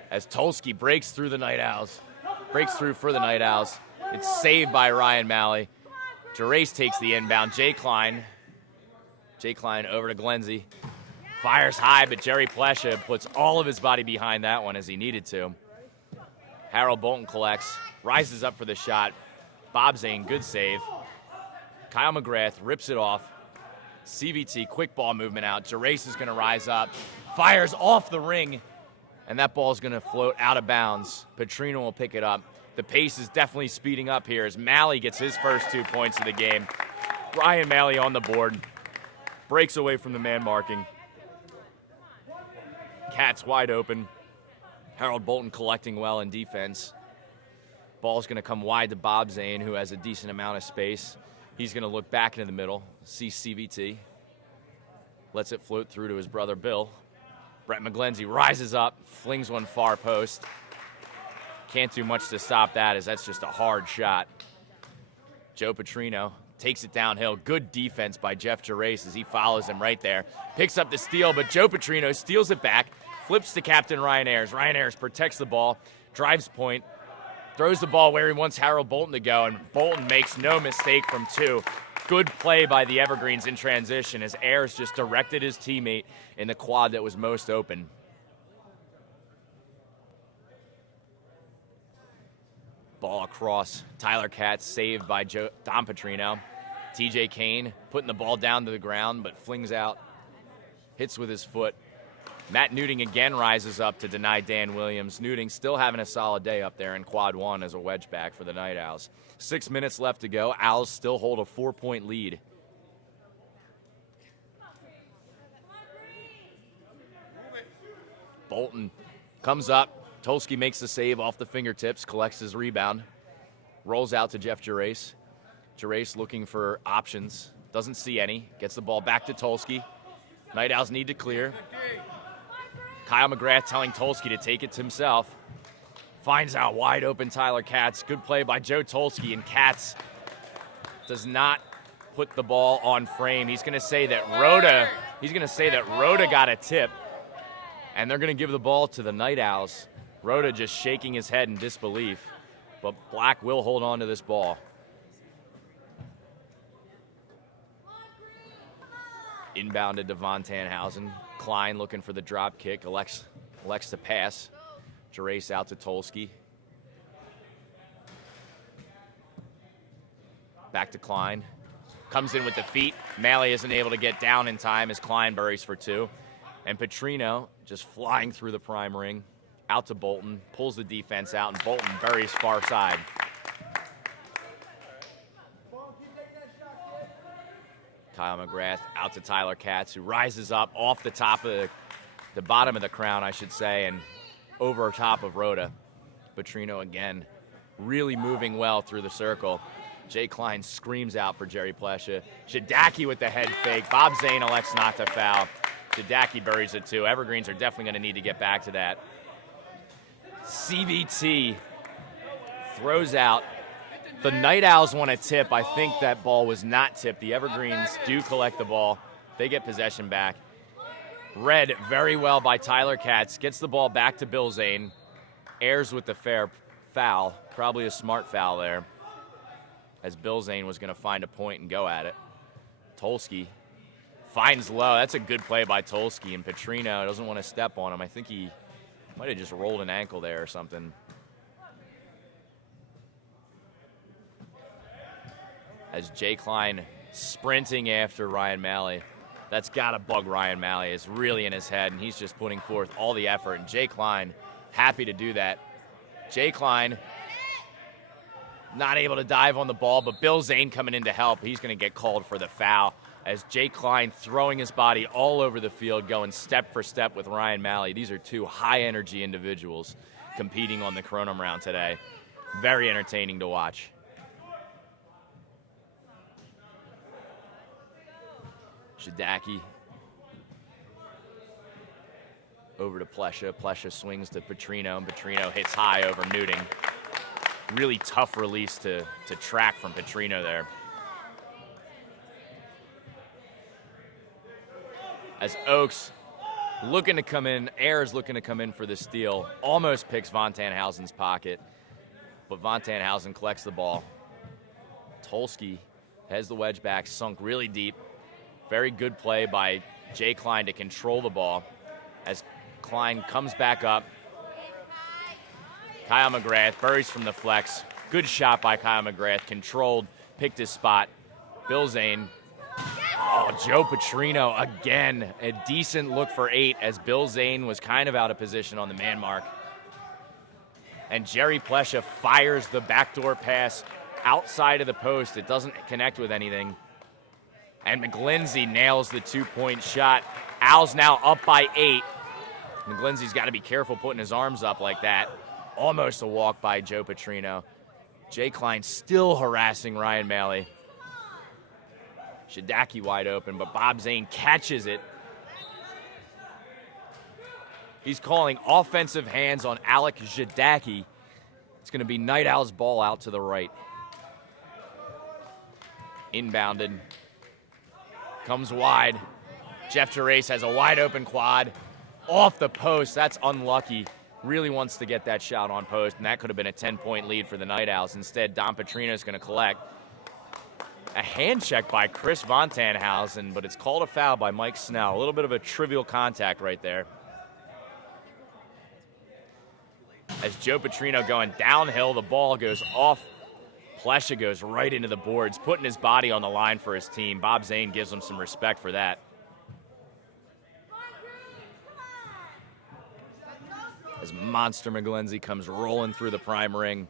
As Tulski breaks through the Night Owls, breaks through for the Night Owls. It's saved by Ryan Malley. Gerace takes the inbound. Jay Klein over to Glenzie. Fires high, but Jerry Plesha puts all of his body behind that one as he needed to. Harold Bolton collects, rises up for the shot. Bob Zane, good save. Kyle McGrath rips it off. CVT, quick ball movement out. Gerace is going to rise up. Fires off the ring. And that ball is going to float out of bounds. Petrino will pick it up. The pace is definitely speeding up here as Malley gets his first 2 points of the game. Ryan Malley on the board. Breaks away from the man marking. Katz wide open. Harold Bolton collecting well in defense. Ball's going to come wide to Bob Zane, who has a decent amount of space. He's going to look back into the middle, see CVT. Lets it float through to his brother Bill. Brett McGlindsey rises up, flings one far post. Can't do much to stop that as that's just a hard shot. Joe Petrino takes it downhill. Good defense by Jeff Gerace as he follows him right there. Picks up the steal, but Joe Petrino steals it back, flips to captain Ryan Ayers. Ryan Ayers protects the ball, drives point, throws the ball where he wants Harold Bolton to go, and Bolton makes no mistake from 2. Good play by the Evergreens in transition as Ayers just directed his teammate in the quad that was most open. Ball across. Tyler Katz saved by Don Petrino. TJ Kane putting the ball down to the ground but flings out. Hits with his foot. Matt Newting again rises up to deny Dan Williams. Newting still having a solid day up there in quad 1 as a wedge back for the Night Owls. 6 minutes left to go. Owls still hold a 4-point lead. Bolton comes up. Tulski makes the save off the fingertips, collects his rebound. Rolls out to Jeff Gerace. Gerace looking for options. Doesn't see any. Gets the ball back to Tulski. Night Owls need to clear. Kyle McGrath telling Tulski to take it to himself. Finds out wide open Tyler Katz. Good play by Joe Tulski, and Katz does not put the ball on frame. He's going to say that Rhoda got a tip, and they're going to give the ball to the Night Owls. Rhoda just shaking his head in disbelief, but Black will hold on to this ball. Inbounded to Von Tannhausen. Klein looking for the drop kick. Elects to pass. Gerace out to Tulski. Back to Klein. Comes in with the feet. Malley isn't able to get down in time as Klein buries for 2. And Petrino just flying through the prime ring. Out to Bolton. Pulls the defense out, and Bolton buries far side. Kyle McGrath out to Tyler Katz, who rises up off the top of the bottom of the crown, I should say, and over top of Rhoda. Petrino again, really moving well through the circle. Jay Klein screams out for Jerry Plesha. Zidaki with the head fake. Bob Zane elects not to foul. Zidaki buries it too. Evergreens are definitely going to need to get back to that. CVT throws out. The Night Owls want a tip. I think that ball was not tipped. The Evergreens do collect the ball. They get possession back. Read very well by Tyler Katz. Gets the ball back to Bill Zane. Airs with the fair foul. Probably a smart foul there, as Bill Zane was going to find a point and go at it. Tolsky finds low. That's a good play by Tolsky, and Petrino doesn't want to step on him. I think he might have just rolled an ankle there or something. As Jay Klein sprinting after Ryan Malley. That's got to bug Ryan Malley. It's really in his head, and he's just putting forth all the effort. And Jay Klein, happy to do that. Jay Klein not able to dive on the ball, but Bill Zane coming in to help. He's going to get called for the foul, as Jay Klein throwing his body all over the field, going step for step with Ryan Malley. These are two high-energy individuals competing on the Kronum round today. Very entertaining to watch. Shadaki over to Plesha. Plesha swings to Petrino, and Petrino hits high over Newting. Really tough release to track from Petrino there. As Oaks looking to come in, Ayers looking to come in for the steal. Almost picks Von Tannhausen's pocket, but Von Tannhausen collects the ball. Tolsky has the wedge back, sunk really deep. Very good play by Jay Klein to control the ball as Klein comes back up. Kyle McGrath buries from the flex. Good shot by Kyle McGrath. Controlled, picked his spot. Bill Zane. Oh, Joe Petrino again. A decent look for 8 as Bill Zane was kind of out of position on the man mark. And Jerry Plesha fires the backdoor pass outside of the post. It doesn't connect with anything. And McGlindsey nails the 2-point shot. Al's now up by 8. McGlindsey's got to be careful putting his arms up like that. Almost a walk by Joe Petrino. Jay Klein still harassing Ryan Malley. Shadaki wide open, but Bob Zane catches it. He's calling offensive hands on Alec Shadaki. It's going to be Night Owl's ball out to the right. Inbounded. Comes wide. Jeff Therese has a wide open quad. Off the post. That's unlucky. Really wants to get that shot on post, and that could have been a 10-point lead for the Night Owls. Instead, Don Petrino is going to collect. A hand check by Chris Von Tannhausen, but it's called a foul by Mike Snell. A little bit of a trivial contact right there. As Joe Petrino going downhill, the ball goes off. Plesha goes right into the boards, putting his body on the line for his team. Bob Zane gives him some respect for that. As Monster McGlindsey comes rolling through the prime ring.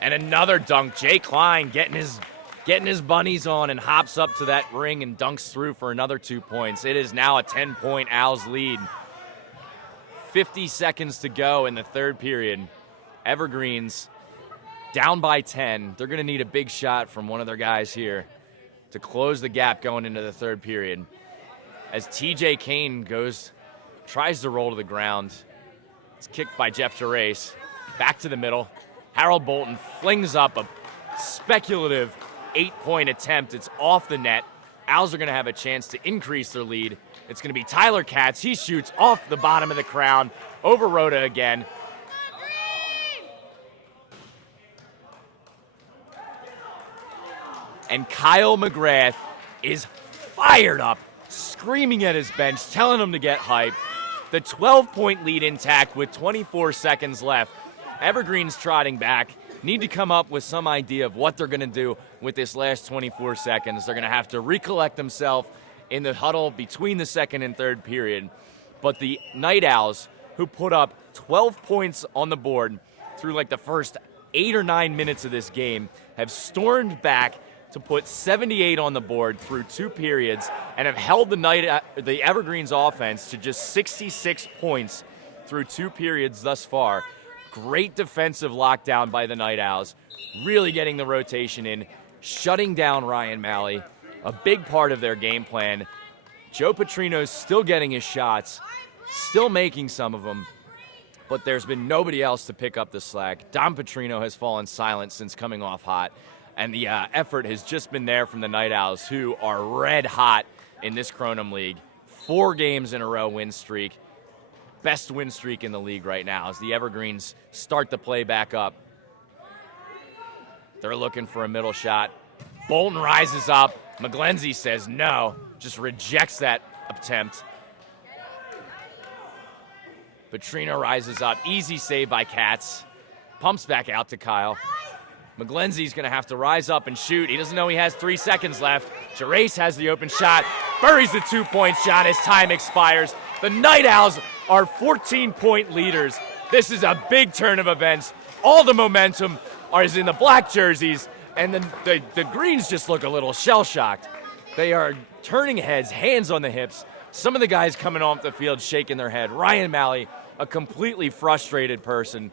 And another dunk. Jay Klein getting his bunnies on and hops up to that ring and dunks through for another 2 points. It is now a 10-point Owls lead. 50 seconds to go in the third period. Evergreens down by 10. They're going to need a big shot from one of their guys here to close the gap going into the third period. As TJ Kane tries to roll to the ground. It's kicked by Jeff Therese. Back to the middle. Harold Bolton flings up a speculative 8-point attempt. It's off the net. Owls are going to have a chance to increase their lead. It's going to be Tyler Katz. He shoots off the bottom of the crown. Over Rhoda again. And Kyle McGrath is fired up, screaming at his bench, telling him to get hype. The 12-point lead intact with 24 seconds left. Evergreens trotting back. Need to come up with some idea of what they're going to do with this last 24 seconds. They're going to have to recollect themselves in the huddle between the second and third period. But the Night Owls, who put up 12 points on the board through like the first 8 or 9 minutes of this game, have stormed back to put 78 on the board through 2 periods and have held the Evergreens offense to just 66 points through 2 periods thus far. Great defensive lockdown by the Night Owls, really getting the rotation in, shutting down Ryan Malley, a big part of their game plan. Joe Petrino's still getting his shots, still making some of them, but there's been nobody else to pick up the slack. Don Petrino has fallen silent since coming off hot. And the effort has just been there from the Night Owls, who are red hot in this Kronum League. 4 games in a row win streak. Best win streak in the league right now as the Evergreens start to play back up. They're looking for a middle shot. Bolton rises up. McGlenzie says no, just rejects that attempt. Petrino rises up. Easy save by Katz. Pumps back out to Kyle. McGlenzie's going to have to rise up and shoot. He doesn't know he has 3 seconds left. Gerace has the open shot. Buries the 2-point shot as time expires. The Night Owls are 14-point leaders. This is a big turn of events. All the momentum is in the black jerseys, and the Greens just look a little shell-shocked. They are turning heads, hands on the hips. Some of the guys coming off the field shaking their head. Ryan Malley, a completely frustrated person,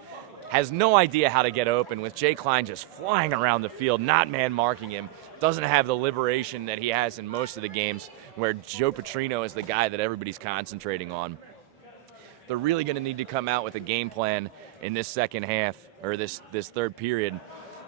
has no idea how to get open with Jay Klein just flying around the field, not man-marking him. Doesn't have the liberation that he has in most of the games where Joe Petrino is the guy that everybody's concentrating on. They're really going to need to come out with a game plan in this second half, or this third period,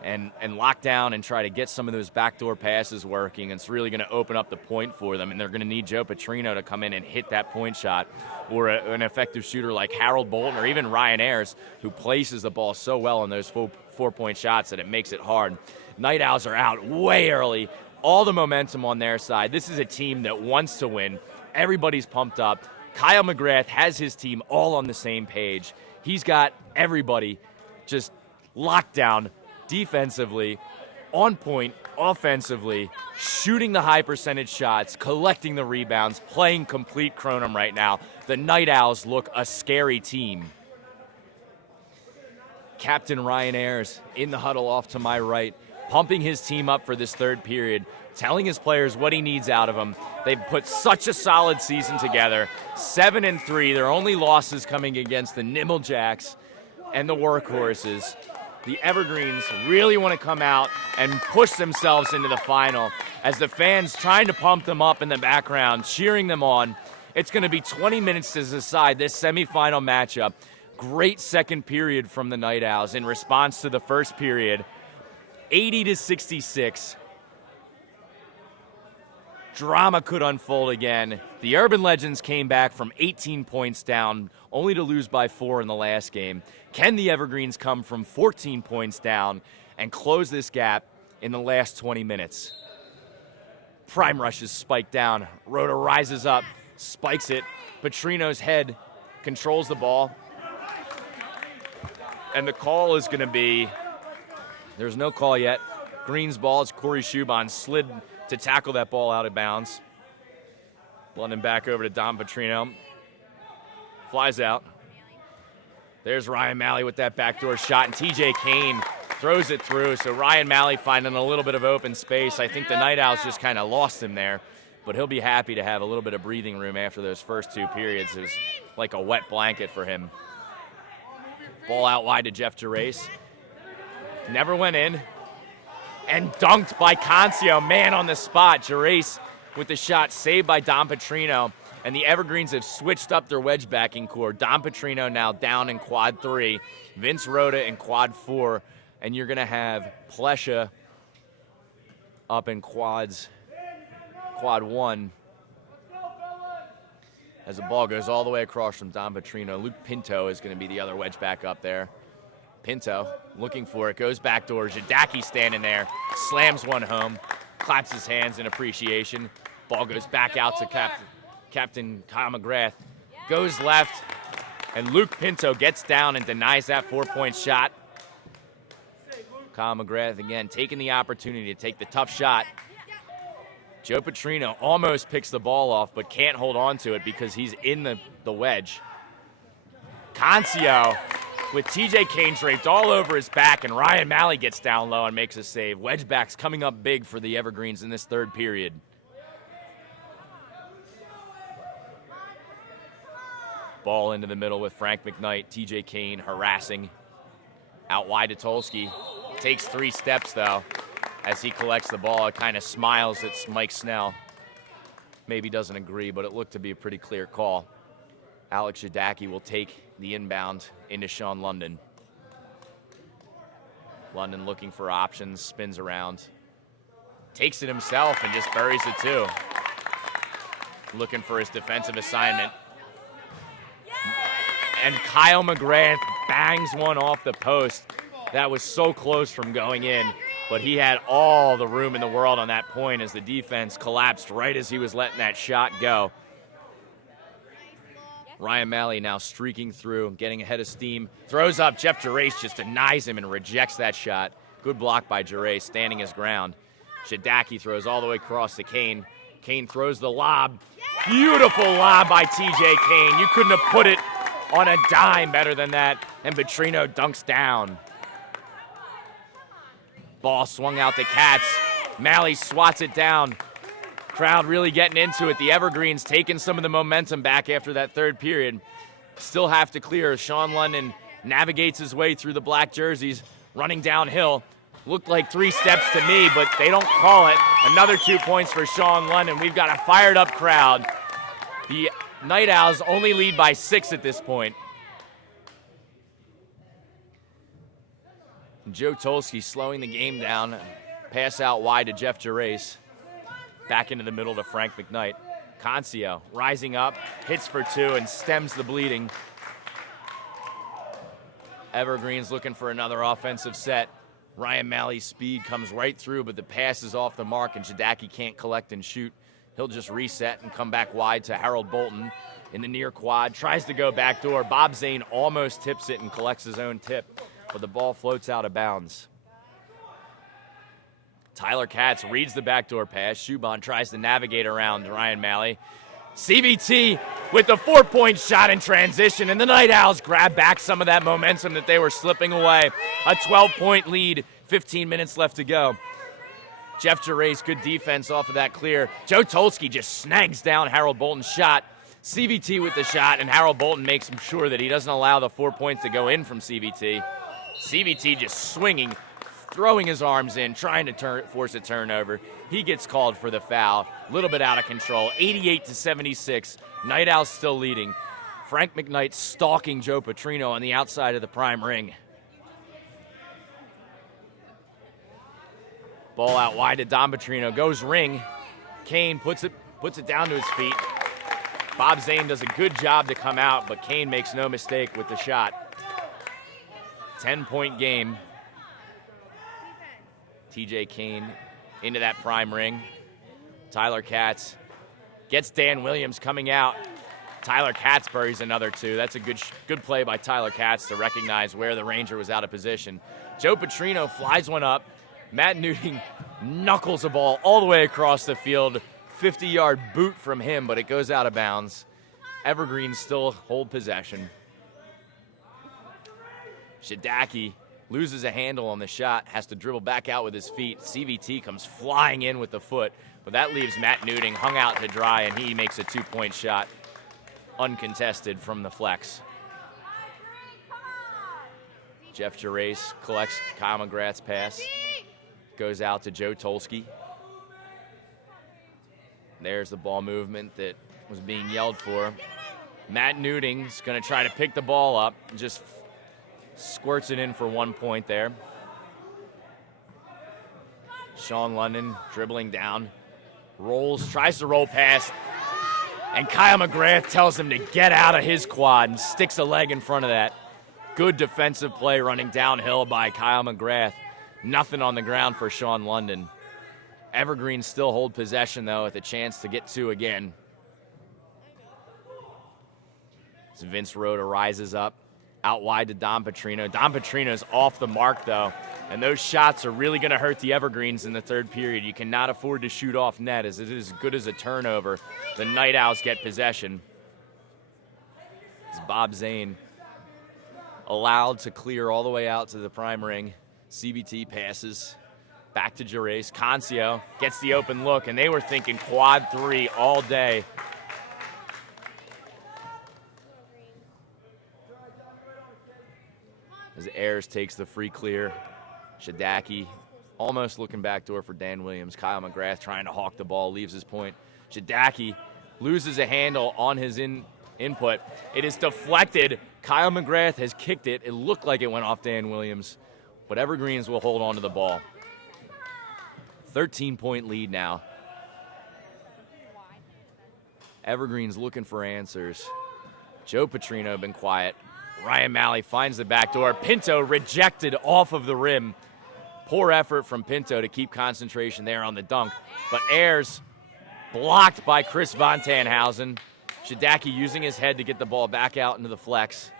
and lock down and try to get some of those backdoor passes working. It's really going to open up the point for them, and they're going to need Joe Petrino to come in and hit that point shot, or an effective shooter like Harold Bolton or even Ryan Ayers, who places the ball so well in those 4-point shots that it makes it hard. Night Owls are out way early. All the momentum on their side. This is a team that wants to win. Everybody's pumped up. Kyle McGrath has his team all on the same page. He's got everybody just locked down defensively, on point offensively, shooting the high percentage shots, collecting the rebounds, playing complete Kronum right now. The Night Owls look a scary team. Captain Ryan Ayers in the huddle off to my right, pumping his team up for this third period, telling his players what he needs out of them. They've put such a solid season together. 7-3. Their only losses coming against the Nimblejacks and the Workhorses. The Evergreens really want to come out and push themselves into the final as the fans trying to pump them up in the background, cheering them on. It's going to be 20 minutes to decide this semifinal matchup. Great second period from the Night Owls in response to the first period. 80-66. Drama could unfold again. The Urban Legends came back from 18 points down, only to lose by 4 in the last game. Can the Evergreens come from 14 points down and close this gap in the last 20 minutes? Prime rushes spiked down. Rhoda rises up, spikes it. Petrino's head controls the ball. And the call is going to be, there's no call yet. Green's ball is Corey Schubon slid to tackle that ball out of bounds. London back over to Dom Petrino. Flies out. There's Ryan Malley with that backdoor shot, and TJ Kane throws it through. So Ryan Malley finding a little bit of open space. I think the Night Owls just kind of lost him there, but he'll be happy to have a little bit of breathing room after those first 2 periods. It was like a wet blanket for him. Ball out wide to Jeff Gerace. Never went in. And dunked by Concio, man on the spot. Gerace with the shot saved by Dom Petrino. And the Evergreens have switched up their wedge backing core. Dom Petrino now down in quad 3. Vince Rhoda in quad 4. And you're going to have Plesha up in quad 1. As the ball goes all the way across from Dom Petrino. Luke Pinto is going to be the other wedge back up there. Pinto looking for it, goes backdoor. Jadaki standing there, slams one home, claps his hands in appreciation. Ball goes back out to Captain Kyle McGrath. Goes left, and Luke Pinto gets down and denies that 4-point shot. Kyle McGrath again taking the opportunity to take the tough shot. Joe Petrino almost picks the ball off, but can't hold on to it because he's in the wedge. Concio with TJ Kane draped all over his back, and Ryan Malley gets down low and makes a save. Wedgebacks coming up big for the Evergreens in this third period. Ball into the middle with Frank McKnight. TJ Kane harassing. Out wide to Tolsky. Takes 3 steps, though, as he collects the ball. It kind of smiles at Mike Snell. Maybe doesn't agree, but it looked to be a pretty clear call. Alex Jadaki will take the inbound into Sean London. London looking for options, spins around. Takes it himself and just buries it too. looking for his defensive assignment. And Kyle McGrath bangs one off the post. That was so close from going in, but he had all the room in the world on that point as the defense collapsed right as he was letting that shot go. Ryan Malley now streaking through, getting ahead of steam. Throws up, Jeff Gerace just denies him and rejects that shot. Good block by Gerace, standing his ground. Shadaki throws all the way across to Kane. Kane throws the lob. Beautiful lob by TJ Kane. You couldn't have put it on a dime better than that. And Petrino dunks down. Ball swung out to Katz. Malley swats it down. Crowd really getting into it. The Evergreens taking some of the momentum back after that third period. Still have to clear. Sean London navigates his way through the black jerseys, running downhill. Looked like 3 steps to me, but they don't call it. Another 2 points for Sean London. We've got a fired up crowd. The Night Owls only lead by 6 at this point. Joe Tolsky slowing the game down. Pass out wide to Jeff Gerace. Back into the middle to Frank McKnight. Concio rising up, hits for 2 and stems the bleeding. Evergreens looking for another offensive set. Ryan Malley's speed comes right through, but the pass is off the mark and Shadaki can't collect and shoot. He'll just reset and come back wide to Harold Bolton in the near quad. Tries to go backdoor. Bob Zane almost tips it and collects his own tip, but the ball floats out of bounds. Tyler Katz reads the backdoor pass. Shuban tries to navigate around Ryan Malley. CVT with the 4-point shot in transition, and the Night Owls grab back some of that momentum that they were slipping away. A 12-point lead, 15 minutes left to go. Jeff Gerace, good defense off of that clear. Joe Tolsky just snags down Harold Bolton's shot. CVT with the shot, and Harold Bolton makes sure that he doesn't allow the 4 points to go in from CVT. CVT just swinging, throwing his arms in, trying to force a turnover. He gets called for the foul. A little bit out of control. 88-76. Night Owls still leading. Frank McKnight stalking Joe Petrino on the outside of the prime ring. Ball out wide to Don Petrino. Goes ring. Kane puts it down to his feet. Bob Zane does a good job to come out, but Kane makes no mistake with the shot. 10-point game. TJ Kane into that prime ring. Tyler Katz gets Dan Williams coming out. Tyler Katz buries another 2. That's a good play by Tyler Katz to recognize where the Ranger was out of position. Joe Petrino flies one up. Matt Newting knuckles a ball all the way across the field. 50-yard boot from him, but it goes out of bounds. Evergreens still hold possession. Shadaki loses a handle on the shot, has to dribble back out with his feet. CVT comes flying in with the foot, but that leaves Matt Newting hung out to dry, and he makes a 2-point shot, uncontested from the flex. Jeff Gerace collects Kyle McGrath's pass, goes out to Joe Tolsky. There's the ball movement that was being yelled for. Matt Newting's going to try to pick the ball up, just squirts it in for 1 point there. Sean London dribbling down, rolls, tries to roll past, and Kyle McGrath tells him to get out of his quad and sticks a leg in front of that. Good defensive play running downhill by Kyle McGrath. Nothing on the ground for Sean London. Evergreens still hold possession, though, with a chance to get 2 again. As Vince Rhoda rises up, out wide to Don Petrino. Don Petrino's off the mark, though, and those shots are really going to hurt the Evergreens in the third period. You cannot afford to shoot off net, as it is as good as a turnover. The Night Owls get possession. As Bob Zane allowed to clear all the way out to the prime ring. CVT passes back to Gerace. Concio gets the open look, and they were thinking quad 3 all day. As Ayers takes the free clear. Shadaki almost looking backdoor for Dan Williams. Kyle McGrath trying to hawk the ball, leaves his point. Shadaki loses a handle on his input. It is deflected. Kyle McGrath has kicked it. It looked like it went off Dan Williams, but Evergreens will hold on to the ball. 13-point lead now. Evergreens looking for answers. Joe Petrino been quiet. Ryan Malley finds the back door. Pinto rejected off of the rim. Poor effort from Pinto to keep concentration there on the dunk. But Ayers blocked by Chris Von Tanhausen. Shadaki using his head to get the ball back out into the flex.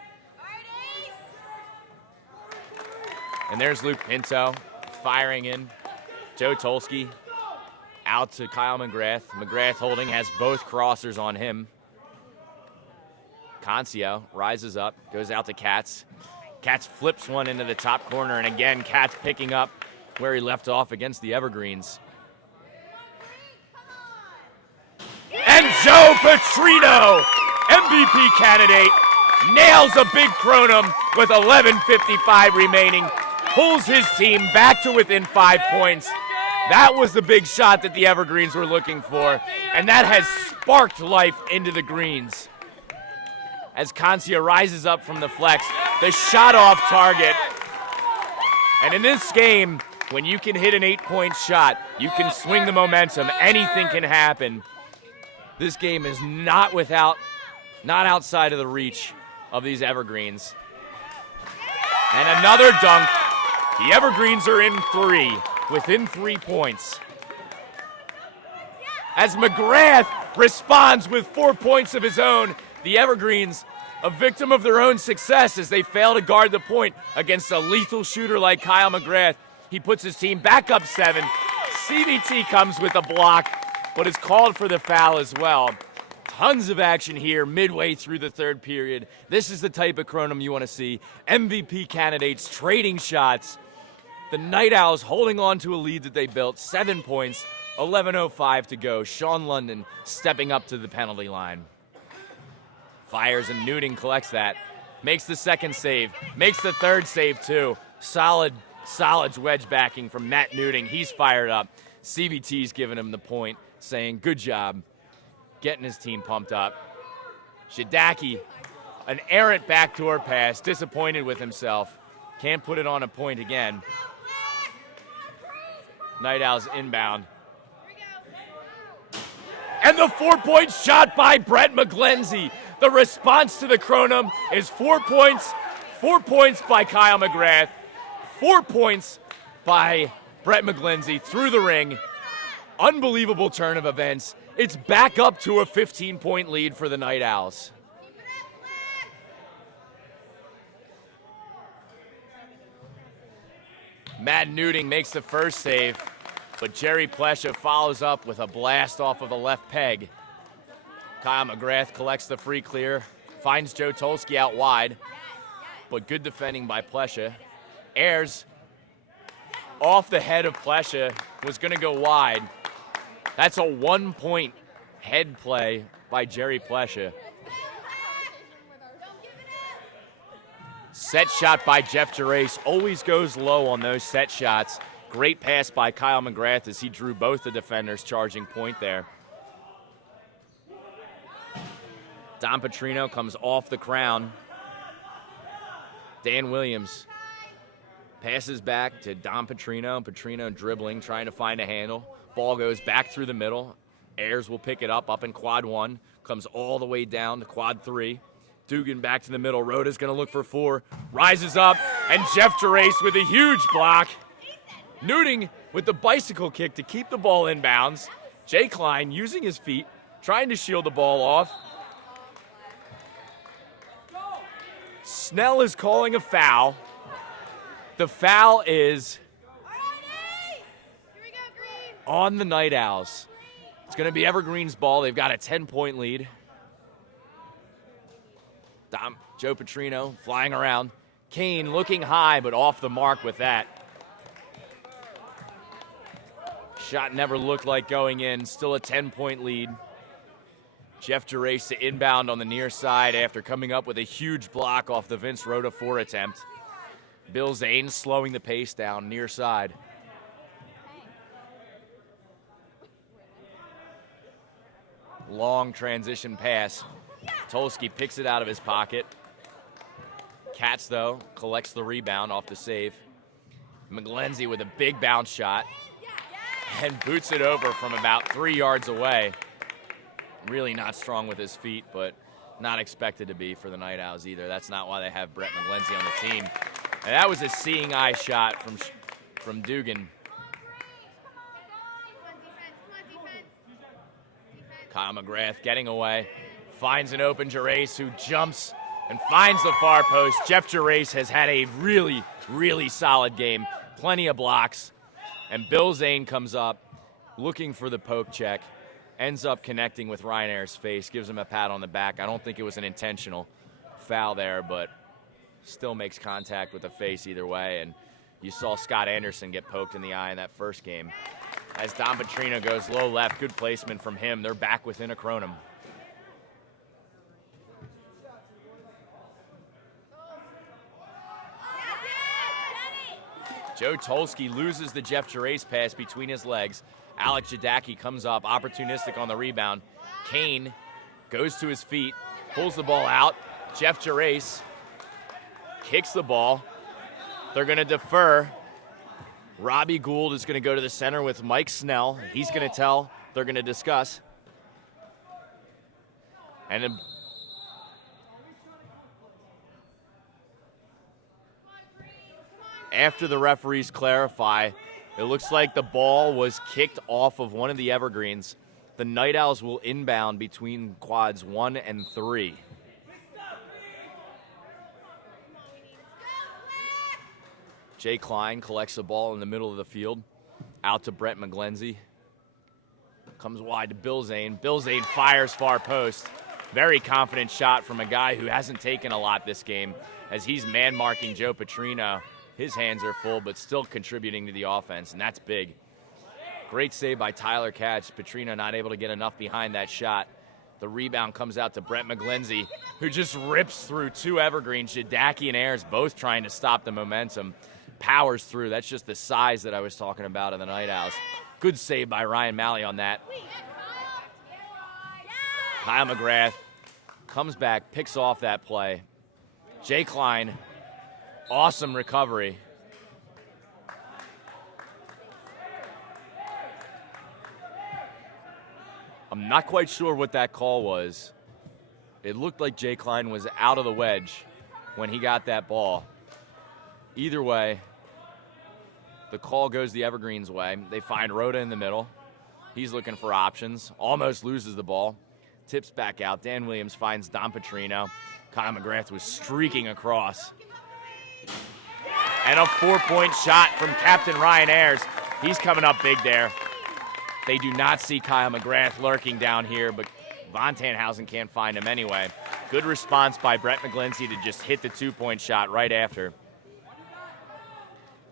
And there's Luke Pinto firing in. Joe Tolsky out to Kyle McGrath. McGrath holding, has both crossers on him. Concio rises up, goes out to Katz. Katz flips one into the top corner, and again, Katz picking up where he left off against the Evergreens. And Joe Petrino, MVP candidate, nails a big Kronum with 11:55 remaining, pulls his team back to within 5 points. That was the big shot that the Evergreens were looking for, and that has sparked life into the Greens. As Concio rises up from the flex, the shot off target. And in this game, when you can hit an 8-point shot, you can swing the momentum, anything can happen. This game is not outside of the reach of these Evergreens. And another dunk. The Evergreens are in 3, within 3 points. As McGrath responds with 4 points of his own, the Evergreens, a victim of their own success as they fail to guard the point against a lethal shooter like Kyle McGrath. He puts his team back up 7. CVT comes with a block, but is called for the foul as well. Tons of action here midway through the third period. This is the type of Kronum you want to see. MVP candidates trading shots. The Night Owls holding on to a lead that they built. 7 points, 11:05 to go. Sean London stepping up to the penalty line. Fires and Newton collects that. Makes the second save. Makes the third save too. Solid wedge backing from Matt Newton. He's fired up. CVT's giving him the point, saying good job. Getting his team pumped up. Shadaki, an errant backdoor pass. Disappointed with himself. Can't put it on a point again. Night Owls inbound. And the 4-point shot by Brett McGlenzie. The response to the Kronum is 4 points. 4 points by Kyle McGrath. 4 points by Brett McGlenzie through the ring. Unbelievable turn of events. It's back up to a 15-point lead for the Night Owls. Matt Newton makes the first save, but Jerry Plesha follows up with a blast off of the left peg. Kyle McGrath collects the free clear, finds Joe Tolsky out wide, but good defending by Plesha. Ayers off the head of Plesha, was going to go wide. That's a 1-point head play by Jerry Plesha. Set shot by Jeff Gerace, always goes low on those set shots. Great pass by Kyle McGrath as he drew both the defenders charging point there. Don Petrino comes off the crown. Dan Williams passes back to Don Petrino. Petrino dribbling, trying to find a handle. Ball goes back through the middle. Ayers will pick it up in quad 1. Comes all the way down to quad 3. Dugan back to the middle. Rhoda's going to look for 4. Rises up, and Jeff Gerace with a huge block. Newton with the bicycle kick to keep the ball in bounds. Jay Klein using his feet, trying to shield the ball off. Snell is calling a foul. The foul is on the Night Owls. It's going to be Evergreen's ball. They've got a 10-point lead. Joe Petrino flying around. Kane looking high, but off the mark with that. Shot never looked like going in. Still a 10-point lead. Jeff Gerace to inbound on the near side after coming up with a huge block off the Vince Rhoda 4 attempt. Bill Zane slowing the pace down near side. Long transition pass. Tolsky picks it out of his pocket. Katz, though, collects the rebound off the save. McGlenzie with a big bounce shot and boots it over from about 3 yards away. Really not strong with his feet, but not expected to be for the Night Owls either. That's not why they have Brett McGlenzie on the team. And that was a seeing eye shot from Dugan. Kyle McGrath getting away, finds an open Gerace who jumps and finds the far post. Jeff Gerace has had a really, really solid game. Plenty of blocks. And Bill Zane comes up looking for the poke check. Ends up connecting with Ryan Ayers' face, gives him a pat on the back. I don't think it was an intentional foul there, but still makes contact with the face either way. And you saw Scott Anderson get poked in the eye in that first game. As Don Petrino goes low left, good placement from him. They're back within a Kronum. Joe Tolsky loses the Jeff Gerace pass between his legs. Alec Jadaki comes up, opportunistic on the rebound. Kane goes to his feet, pulls the ball out. Jeff Gerace kicks the ball. They're going to defer. Robbie Gould is going to go to the center with Mike Snell. He's going to tell. They're going to discuss. And then after the referees clarify, it looks like the ball was kicked off of one of the Evergreens. The Night Owls will inbound between quads 1 and 3. Jay Klein collects the ball in the middle of the field. Out to Brett McGlenzie. Comes wide to Bill Zane. Bill Zane fires far post. Very confident shot from a guy who hasn't taken a lot this game as he's man-marking Joe Petrino. His hands are full, but still contributing to the offense, and that's big. Great save by Tyler Katz. Petrino not able to get enough behind that shot. The rebound comes out to Brett McGlenzie, who just rips through two Evergreens. Jadaki and Ayers both trying to stop the momentum. Powers through. That's just the size that I was talking about in the Night Owls. Good save by Ryan Malley on that. Kyle McGrath comes back, picks off that play. Jay Klein, awesome recovery. I'm not quite sure what that call was. It looked like Jay Klein was out of the wedge when he got that ball. Either way, the call goes the Evergreens' way. They find Rhoda in the middle. He's looking for options. Almost loses the ball. Tips back out. Dan Williams finds Don Petrino. Kyle McGrath was streaking across. And a 4-point shot from Captain Ryan Ayers. He's coming up big there. They do not see Kyle McGrath lurking down here, but Von Tanhausen can't find him anyway. Good response by Brett McGlenzie to just hit the 2-point shot right after.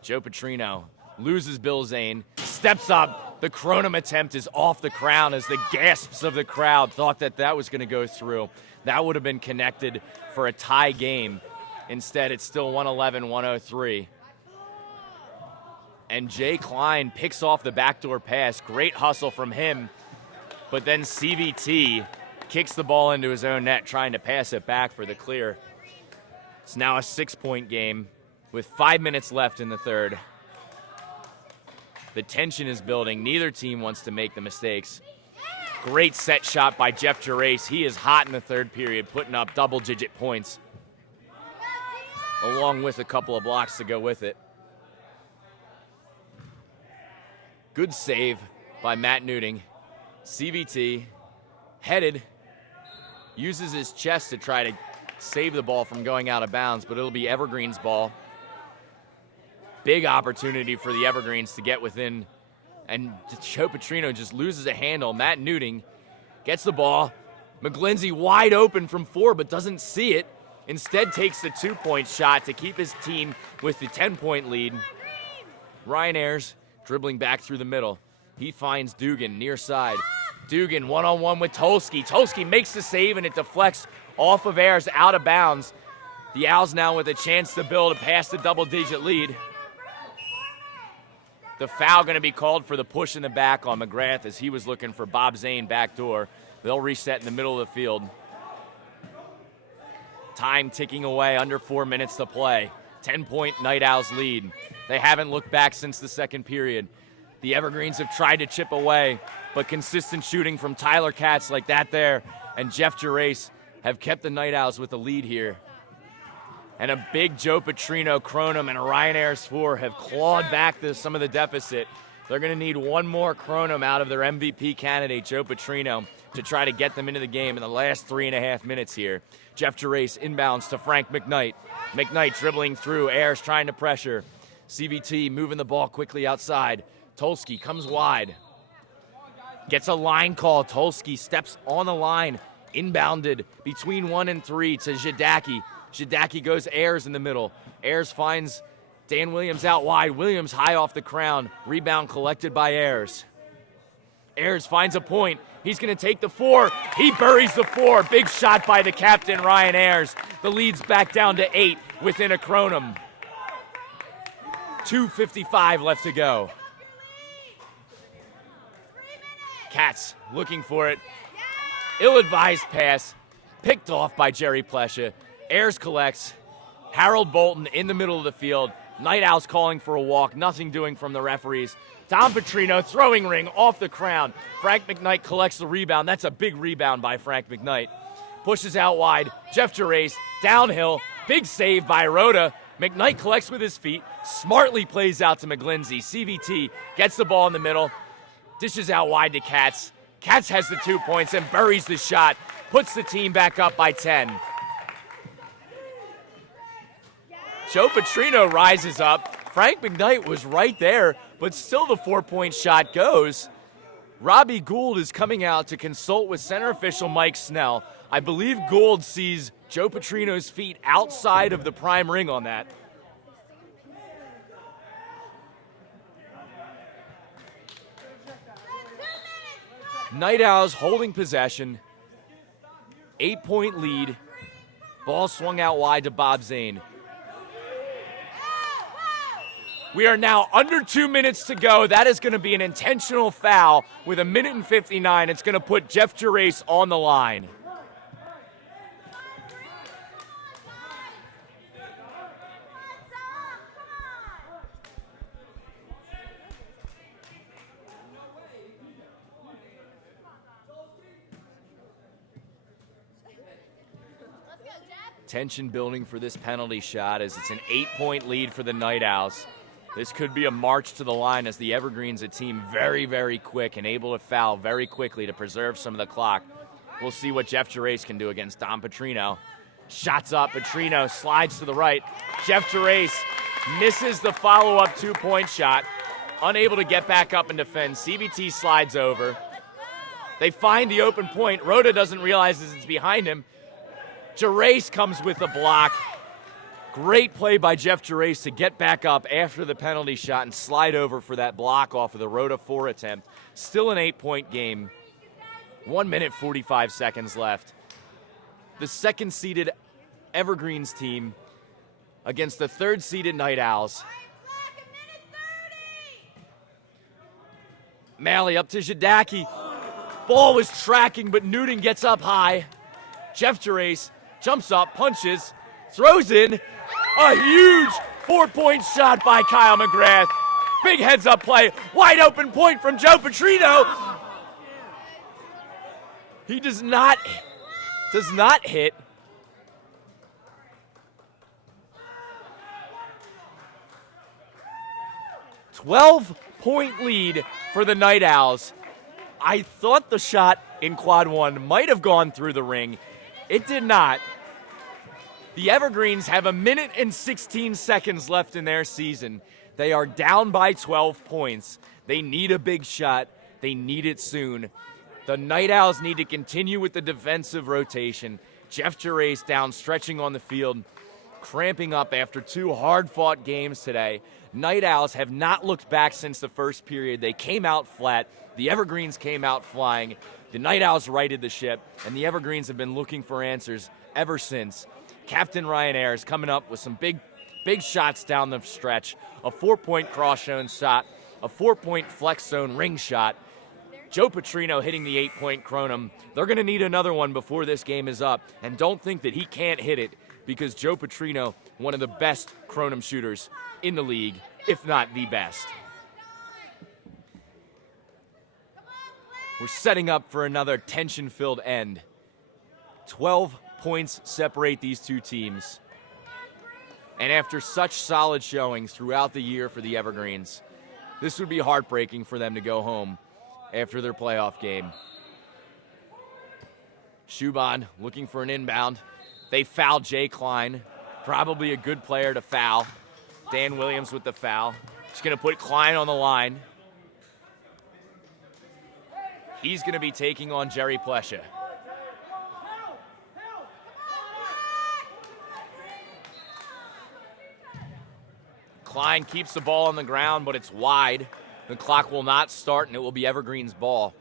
Joe Petrino loses Bill Zane, steps up. The Kronum attempt is off the crown as the gasps of the crowd thought that that was going to go through. That would have been connected for a tie game. Instead, it's still 111-103. And Jay Klein picks off the backdoor pass. Great hustle from him. But then CVT kicks the ball into his own net, trying to pass it back for the clear. It's now a 6-point game with 5 minutes left in the third. The tension is building. Neither team wants to make the mistakes. Great set shot by Jeff Gerace. He is hot in the third period, putting up double-digit points, along with a couple of blocks to go with it. Good save by Matt Newting. CVT, headed, uses his chest to try to save the ball from going out of bounds, but it'll be Evergreen's ball. Big opportunity for the Evergreens to get within, and Joe Petrino just loses a handle. Matt Newting gets the ball. McGlenzie wide open from 4, but doesn't see it. Instead takes the 2-point shot to keep his team with the 10-point lead. Ryan Ayers dribbling back through the middle. He finds Dugan near side. Dugan one-on-one with Tolsky. Tolsky makes the save, and it deflects off of Ayers out of bounds. The Owls now with a chance to build past the double-digit lead. The foul going to be called for the push in the back on McGrath as he was looking for Bob Zane backdoor. They'll reset in the middle of the field. Time ticking away, under 4 minutes to play. 10-point Night Owls lead. They haven't looked back since the second period. The Evergreens have tried to chip away, but consistent shooting from Tyler Katz like that there and Jeff Gerace have kept the Night Owls with the lead here. And a big Joe Petrino, Kronum, and Ryan Ayers 4 have clawed back some of the deficit. They're going to need one more Kronum out of their MVP candidate, Joe Petrino, to try to get them into the game in the last 3.5 minutes here. Jeff Gerace inbounds to Frank McKnight. McKnight dribbling through, Ayers trying to pressure. CVT moving the ball quickly outside. Tulski comes wide. Gets a line call. Tulski steps on the line. Inbounded between 1 and 3 to Zidaki. Zidaki goes Ayers in the middle. Ayers finds Dan Williams out wide. Williams high off the crown. Rebound collected by Ayers. Ayers finds a point. He's going to take the 4. He buries the 4. Big shot by the captain, Ryan Ayers. The lead's back down to 8 within a Kronum. 2:55 left to go. Katz looking for it. Ill-advised pass. Picked off by Jerry Plesha. Ayers collects. Harold Bolton in the middle of the field. Night Owls calling for a walk. Nothing doing from the referees. Dom Petrino throwing ring off the crown. Frank McKnight collects the rebound. That's a big rebound by Frank McKnight. Pushes out wide. Jeff Gerace downhill. Big save by Rhoda. McKnight collects with his feet. Smartly plays out to McGlindsey. CVT gets the ball in the middle. Dishes out wide to Katz. Katz has the 2 points and buries the shot. Puts the team back up by 10. Joe Petrino rises up. Frank McKnight was right there, but still the 4-point shot goes. Robbie Gould is coming out to consult with center official Mike Snell. I believe Gould sees Joe Petrino's feet outside of the prime ring on that. Night Owls holding possession. 8-point lead. Ball swung out wide to Bob Zane. We are now under 2 minutes to go. That is going to be an intentional foul with 1:59. It's going to put Jeff Gerace on the line. Tension building for this penalty shot as it's an 8-point lead for the Night Owls. This could be a march to the line as the Evergreens, a team very, very quick and able to foul very quickly to preserve some of the clock. We'll see what Jeff Gerace can do against Dom Petrino. Shots up, Petrino slides to the right. Jeff Gerace misses the follow-up 2-point shot. Unable to get back up and defend. CVT slides over. They find the open point. Rhoda doesn't realize it's behind him. Gerace comes with the block. Great play by Jeff Gerace to get back up after the penalty shot and slide over for that block off of the Rhoda 4 attempt. Still an 8-point game. 1 minute, 45 seconds left. The second-seeded Evergreens team against the third-seeded Night Owls. Malley up to Zidaki. Ball was tracking, but Newton gets up high. Jeff Gerace jumps up, punches, throws in. A huge 4-point shot by Kyle McGrath. Big heads-up play. Wide open point from Joe Petrino. He does not hit. .12-point lead for the Night Owls. I thought the shot in quad 1 might have gone through the ring. It did not. The Evergreens have 1 minute and 16 seconds left in their season. They are down by 12 points. They need a big shot. They need it soon. The Night Owls need to continue with the defensive rotation. Jeff Gerace down, stretching on the field, cramping up after 2 hard-fought games today. Night Owls have not looked back since the first period. They came out flat. The Evergreens came out flying. The Night Owls righted the ship, and the Evergreens have been looking for answers ever since. Captain Ryan Ayers coming up with some big shots down the stretch. A 4-point cross-zone shot, a 4-point flex zone ring shot. Joe Petrino hitting the 8-point Kronum. They're going to need another one before this game is up, and don't think that he can't hit it because Joe Petrino, one of the best Kronum shooters in the league, if not the best. We're setting up for another tension-filled end. 12 points separate these two teams. And after such solid showings throughout the year for the Evergreens, this would be heartbreaking for them to go home after their playoff game. Schuban looking for an inbound. They foul Jay Klein. Probably a good player to foul. Dan Williams with the foul. He's going to put Klein on the line. He's going to be taking on Jerry Plesha. Klein keeps the ball on the ground, but it's wide. The clock will not start, and it will be Evergreen's ball.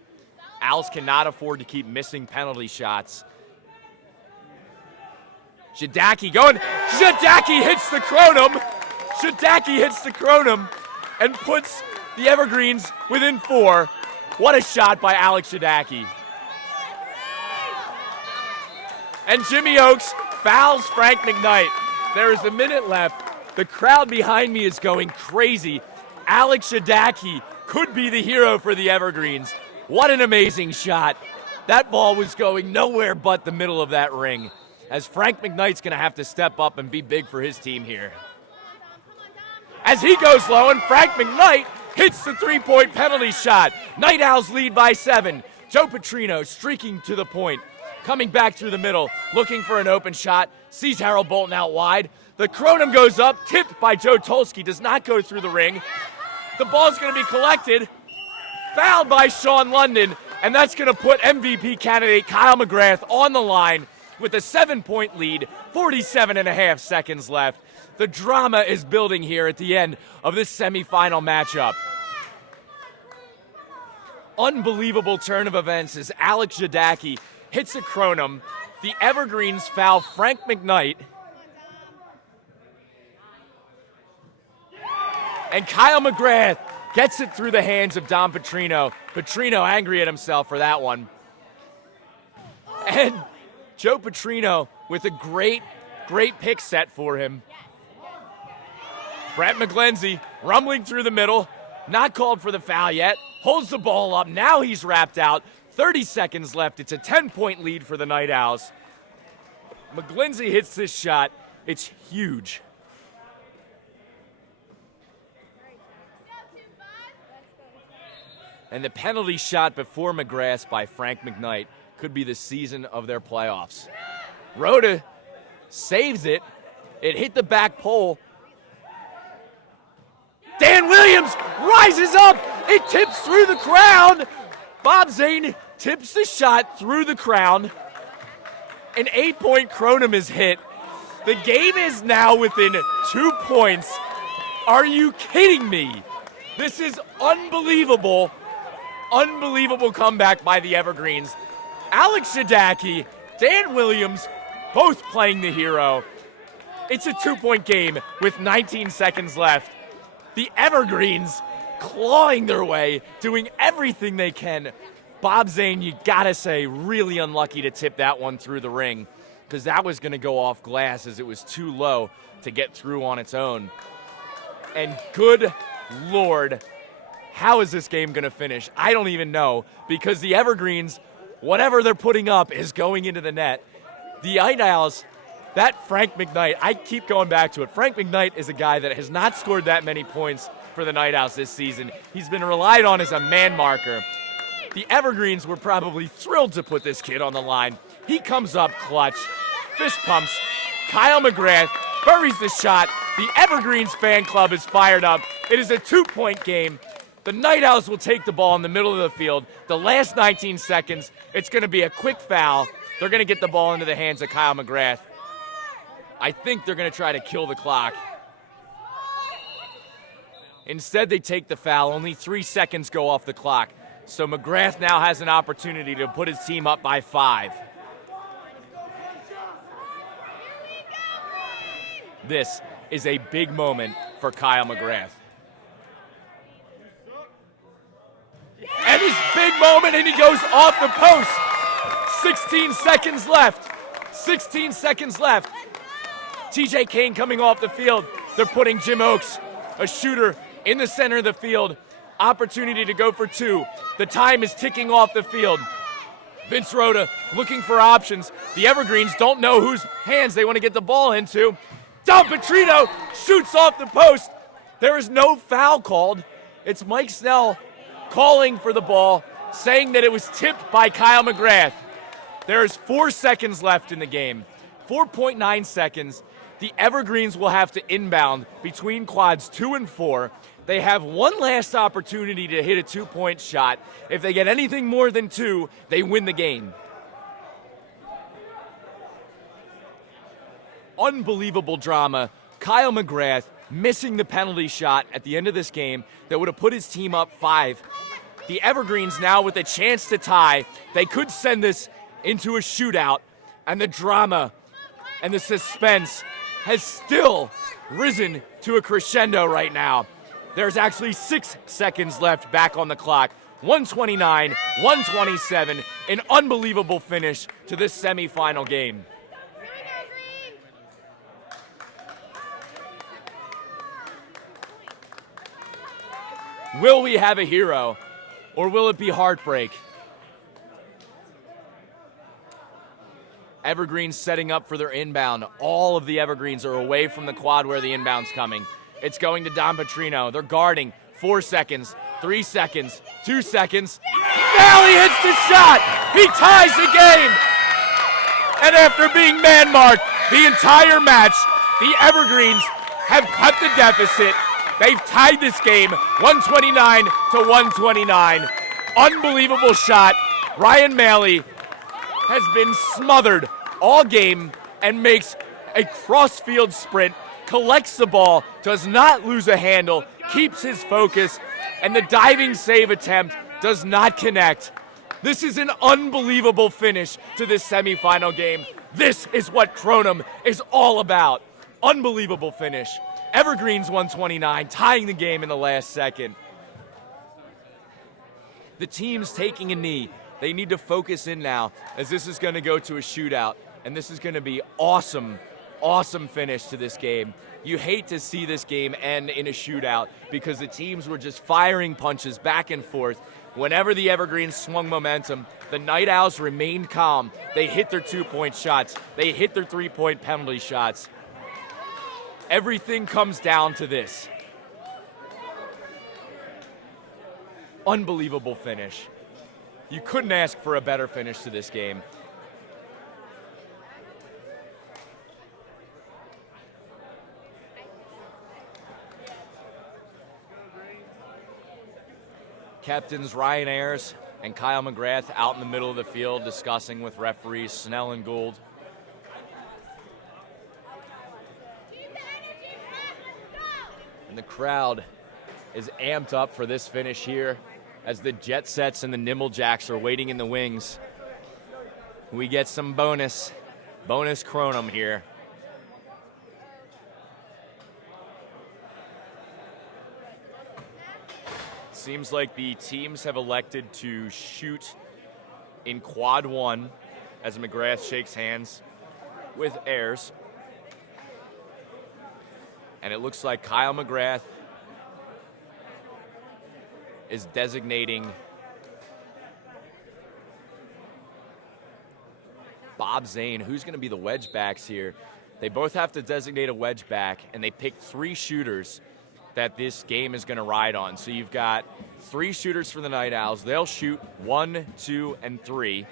Owls cannot afford to keep missing penalty shots. Shadaki going. Shadaki hits the Kronum. Shadaki hits the Kronum and puts the Evergreens within 4. What a shot by Alex Shadaki. And Jimmy Oakes fouls Frank McKnight. There is a minute left. The crowd behind me is going crazy. Alex Shadaki could be the hero for the Evergreens. What an amazing shot. That ball was going nowhere but the middle of that ring, as Frank McKnight's going to have to step up and be big for his team here. As he goes low, and Frank McKnight hits the three-point penalty shot. Night Owls lead by 7. Joe Petrino streaking to the point, coming back through the middle, looking for an open shot, sees Harold Bolton out wide. The Kronum goes up, tipped by Joe Tolsky, does not go through the ring. The ball's going to be collected, fouled by Sean London, and that's going to put MVP candidate Kyle McGrath on the line with a 7-point lead, 47.5 seconds left. The drama is building here at the end of this semifinal matchup. Unbelievable turn of events as Alex Shadaki hits a Kronum. The Evergreens foul Frank McKnight. And Kyle McGrath gets it through the hands of Dom Petrino. Petrino angry at himself for that one. And Joe Petrino with a great pick set for him. Brett McGlenzie rumbling through the middle. Not called for the foul yet. Holds the ball up. Now he's wrapped out. 30 seconds left. It's a 10-point lead for the Night Owls. McGlenzie hits this shot. It's huge. And the penalty shot before McGrath by Frank McKnight could be the season of their playoffs. Rhoda saves it. It hit the back pole. Dan Williams rises up. It tips through the crowd. Bob Zane tips the shot through the crowd. An 8-point Kronum is hit. The game is now within 2 points. Are you kidding me? This is unbelievable. Unbelievable comeback by the Evergreens. Alex Shadaki, Dan Williams, both playing the hero. It's a 2-point game with 19 seconds left. The Evergreens clawing their way, doing everything they can. Bob Zane, you gotta say, really unlucky to tip that one through the ring, because that was gonna go off glass as it was too low to get through on its own. And good Lord, how is this game gonna finish? I don't even know, because the Evergreens, whatever they're putting up is going into the net. The Night Owls, that Frank McKnight, I keep going back to it. Frank McKnight is a guy that has not scored that many points for the Night Owls this season. He's been relied on as a man marker. The Evergreens were probably thrilled to put this kid on the line. He comes up clutch, fist pumps. Kyle McGrath buries the shot. The Evergreens fan club is fired up. It is a 2-point game. The Night Owls will take the ball in the middle of the field. The last 19 seconds, it's going to be a quick foul. They're going to get the ball into the hands of Kyle McGrath. I think they're going to try to kill the clock. Instead, they take the foul. Only 3 seconds go off the clock. So McGrath now has an opportunity to put his team up by 5. This is a big moment for Kyle McGrath. And his big moment, and he goes off the post. 16 seconds left. 16 seconds left. TJ Kane coming off the field. They're putting Jim Oakes, a shooter, in the center of the field. Opportunity to go for two. The time is ticking off the field. Vince Rhoda looking for options. The Evergreens don't know whose hands they want to get the ball into. Don Petrino shoots off the post. There is no foul called. It's Mike Snell calling for the ball, saying that it was tipped by Kyle McGrath. There is 4 seconds left in the game. 4.9 seconds. The Evergreens will have to inbound between quads 2 and 4. They have one last opportunity to hit a 2-point shot. If they get anything more than 2, they win the game. Unbelievable drama. Kyle McGrath missing the penalty shot at the end of this game that would have put his team up 5. The Evergreens now with a chance to tie. They could send this into a shootout, and the drama and the suspense has still risen to a crescendo right now. There's actually 6 seconds left back on the clock. 129, 127, an unbelievable finish to this semifinal game. Will we have a hero, or will it be heartbreak? Evergreens setting up for their inbound. All of the Evergreens are away from the quad where the inbound's coming. It's going to Don Petrino. They're guarding. 4 seconds, 3 seconds, 2 seconds. Now he hits the shot. He ties the game. And after being man-marked the entire match, the Evergreens have cut the deficit. They've tied this game 129 to 129. Unbelievable shot. Ryan Maley has been smothered all game and makes a cross-field sprint, collects the ball, does not lose a handle, keeps his focus, and the diving save attempt does not connect. This is an unbelievable finish to this semifinal game. This is what Kronum is all about. Unbelievable finish. Evergreens 129, tying the game in the last second. The team's taking a knee. They need to focus in now, as this is going to go to a shootout, and this is going to be awesome, awesome finish to this game. You hate to see this game end in a shootout because the teams were just firing punches back and forth. Whenever the Evergreens swung momentum, the Night Owls remained calm. They hit their 2-point shots. They hit their 3-point penalty shots. Everything comes down to this. Unbelievable finish. You couldn't ask for a better finish to this game. Captains Ryan Ayers and Kyle McGrath out in the middle of the field discussing with referees Snell and Gould. And the crowd is amped up for this finish here as the Jet Sets and the Nimble Jacks are waiting in the wings. We get some bonus Kronum here. Seems like the teams have elected to shoot in quad 1 as McGrath shakes hands with Ayers. And it looks like Kyle McGrath is designating Bob Zane, who's going to be the wedge backs here. They both have to designate a wedge back, and they picked 3 shooters that this game is going to ride on. So you've got 3 shooters for the Night Owls. They'll shoot 1, 2, and 3.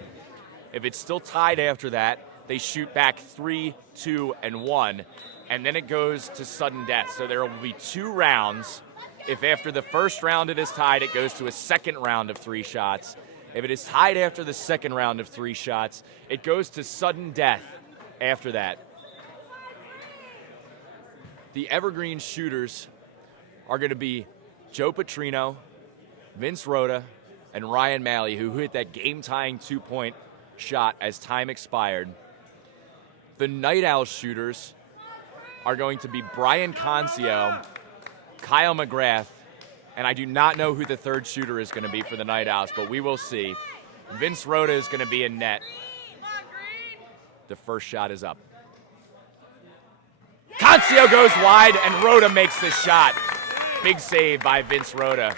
If it's still tied after that, they shoot back 3, 2, and 1. And then it goes to sudden death. So there will be 2 rounds. If after the first round it is tied, it goes to a second round of 3 shots. If it is tied after the second round of 3 shots, it goes to sudden death after that. The Evergreen shooters are going to be Joe Petrino, Vince Rhoda, and Ryan Maley, who hit that game-tying 2-point shot as time expired. The Night Owl shooters are going to be Brian Concio, Kyle McGrath, and I do not know who the third shooter is going to be for the Night Owls, but we will see. Vince Rhoda is going to be in net. The first shot is up. Concio goes wide, and Rhoda makes the shot. Big save by Vince Rhoda.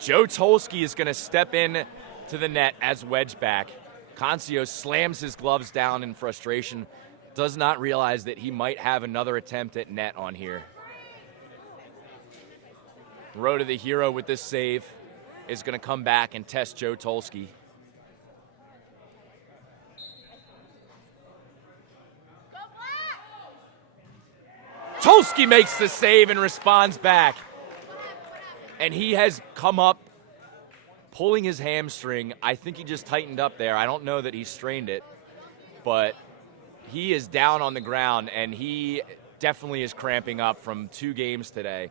Joe Tolsky is going to step in to the net as wedge back. Concio slams his gloves down in frustration, does not realize that he might have another attempt at net on here. Road to the hero with this save is going to come back and test Joe Tolsky. Tolsky makes the save and responds back. And he has come up pulling his hamstring. I think he just tightened up there. I don't know that he strained it, but he is down on the ground, and he definitely is cramping up from 2 games today.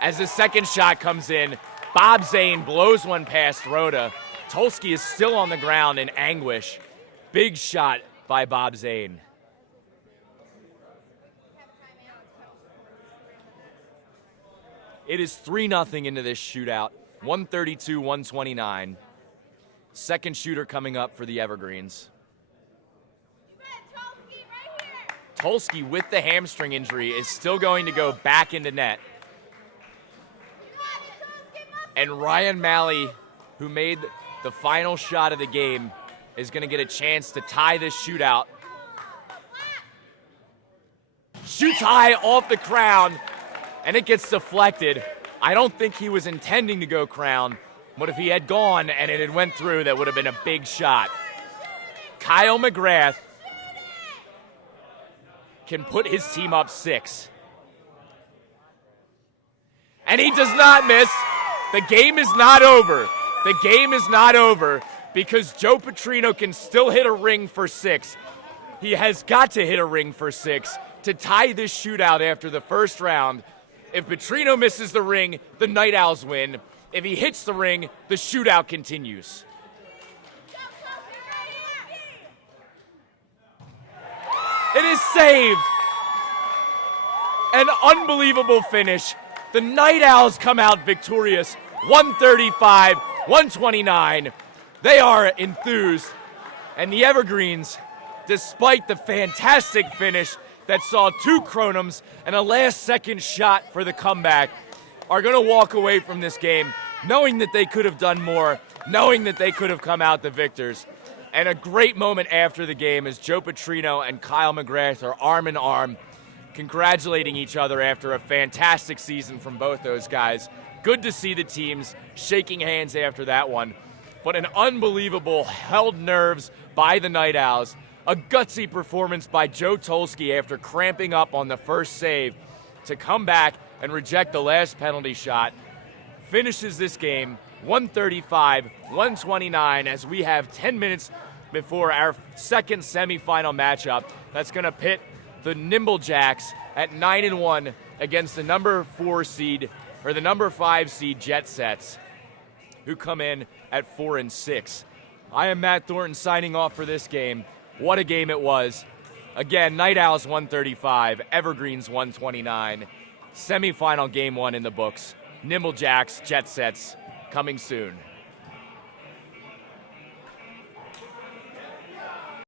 As the second shot comes in, Bob Zane blows one past Rhoda. Tolsky is still on the ground in anguish. Big shot by Bob Zane. It is 3-0 into this shootout, 132-129. Second shooter coming up for the Evergreens. Tolsky, with the hamstring injury, is still going to go back into net. And Ryan Malley, who made the final shot of the game, is going to get a chance to tie this shootout. Shoots high off the crown, and it gets deflected. I don't think he was intending to go crown, but if he had gone and it had went through, that would have been a big shot. Kyle McGrath can put his team up 6. And he does not miss. The game is not over. The game is not over because Joe Petrino can still hit a ring for 6. He has got to hit a ring for 6 to tie this shootout after the first round. If Petrino misses the ring, the Night Owls win. If he hits the ring, the shootout continues. It is saved. An unbelievable finish. The Night Owls come out victorious, 135-129. They are enthused. And the Evergreens, despite the fantastic finish that saw 2 Kronums and a last-second shot for the comeback, are going to walk away from this game knowing that they could have done more, knowing that they could have come out the victors. And a great moment after the game as Joe Petrino and Kyle McGrath are arm in arm, congratulating each other after a fantastic season from both those guys. Good to see the teams shaking hands after that one. But an unbelievable held nerves by the Night Owls. A gutsy performance by Joe Tolsky after cramping up on the first save to come back and reject the last penalty shot. Finishes this game 135-129 as we have 10 minutes before our second semifinal matchup. That's going to pit the Nimble Jacks at 9-1 against the number 5 seed Jet Sets, who come in at 4-6. I am Matt Thornton signing off for this game. What a game it was. Again, Night Owls 135, Evergreens 129. Semifinal game 1 in the books. Nimble Jacks, Jet Sets, coming soon.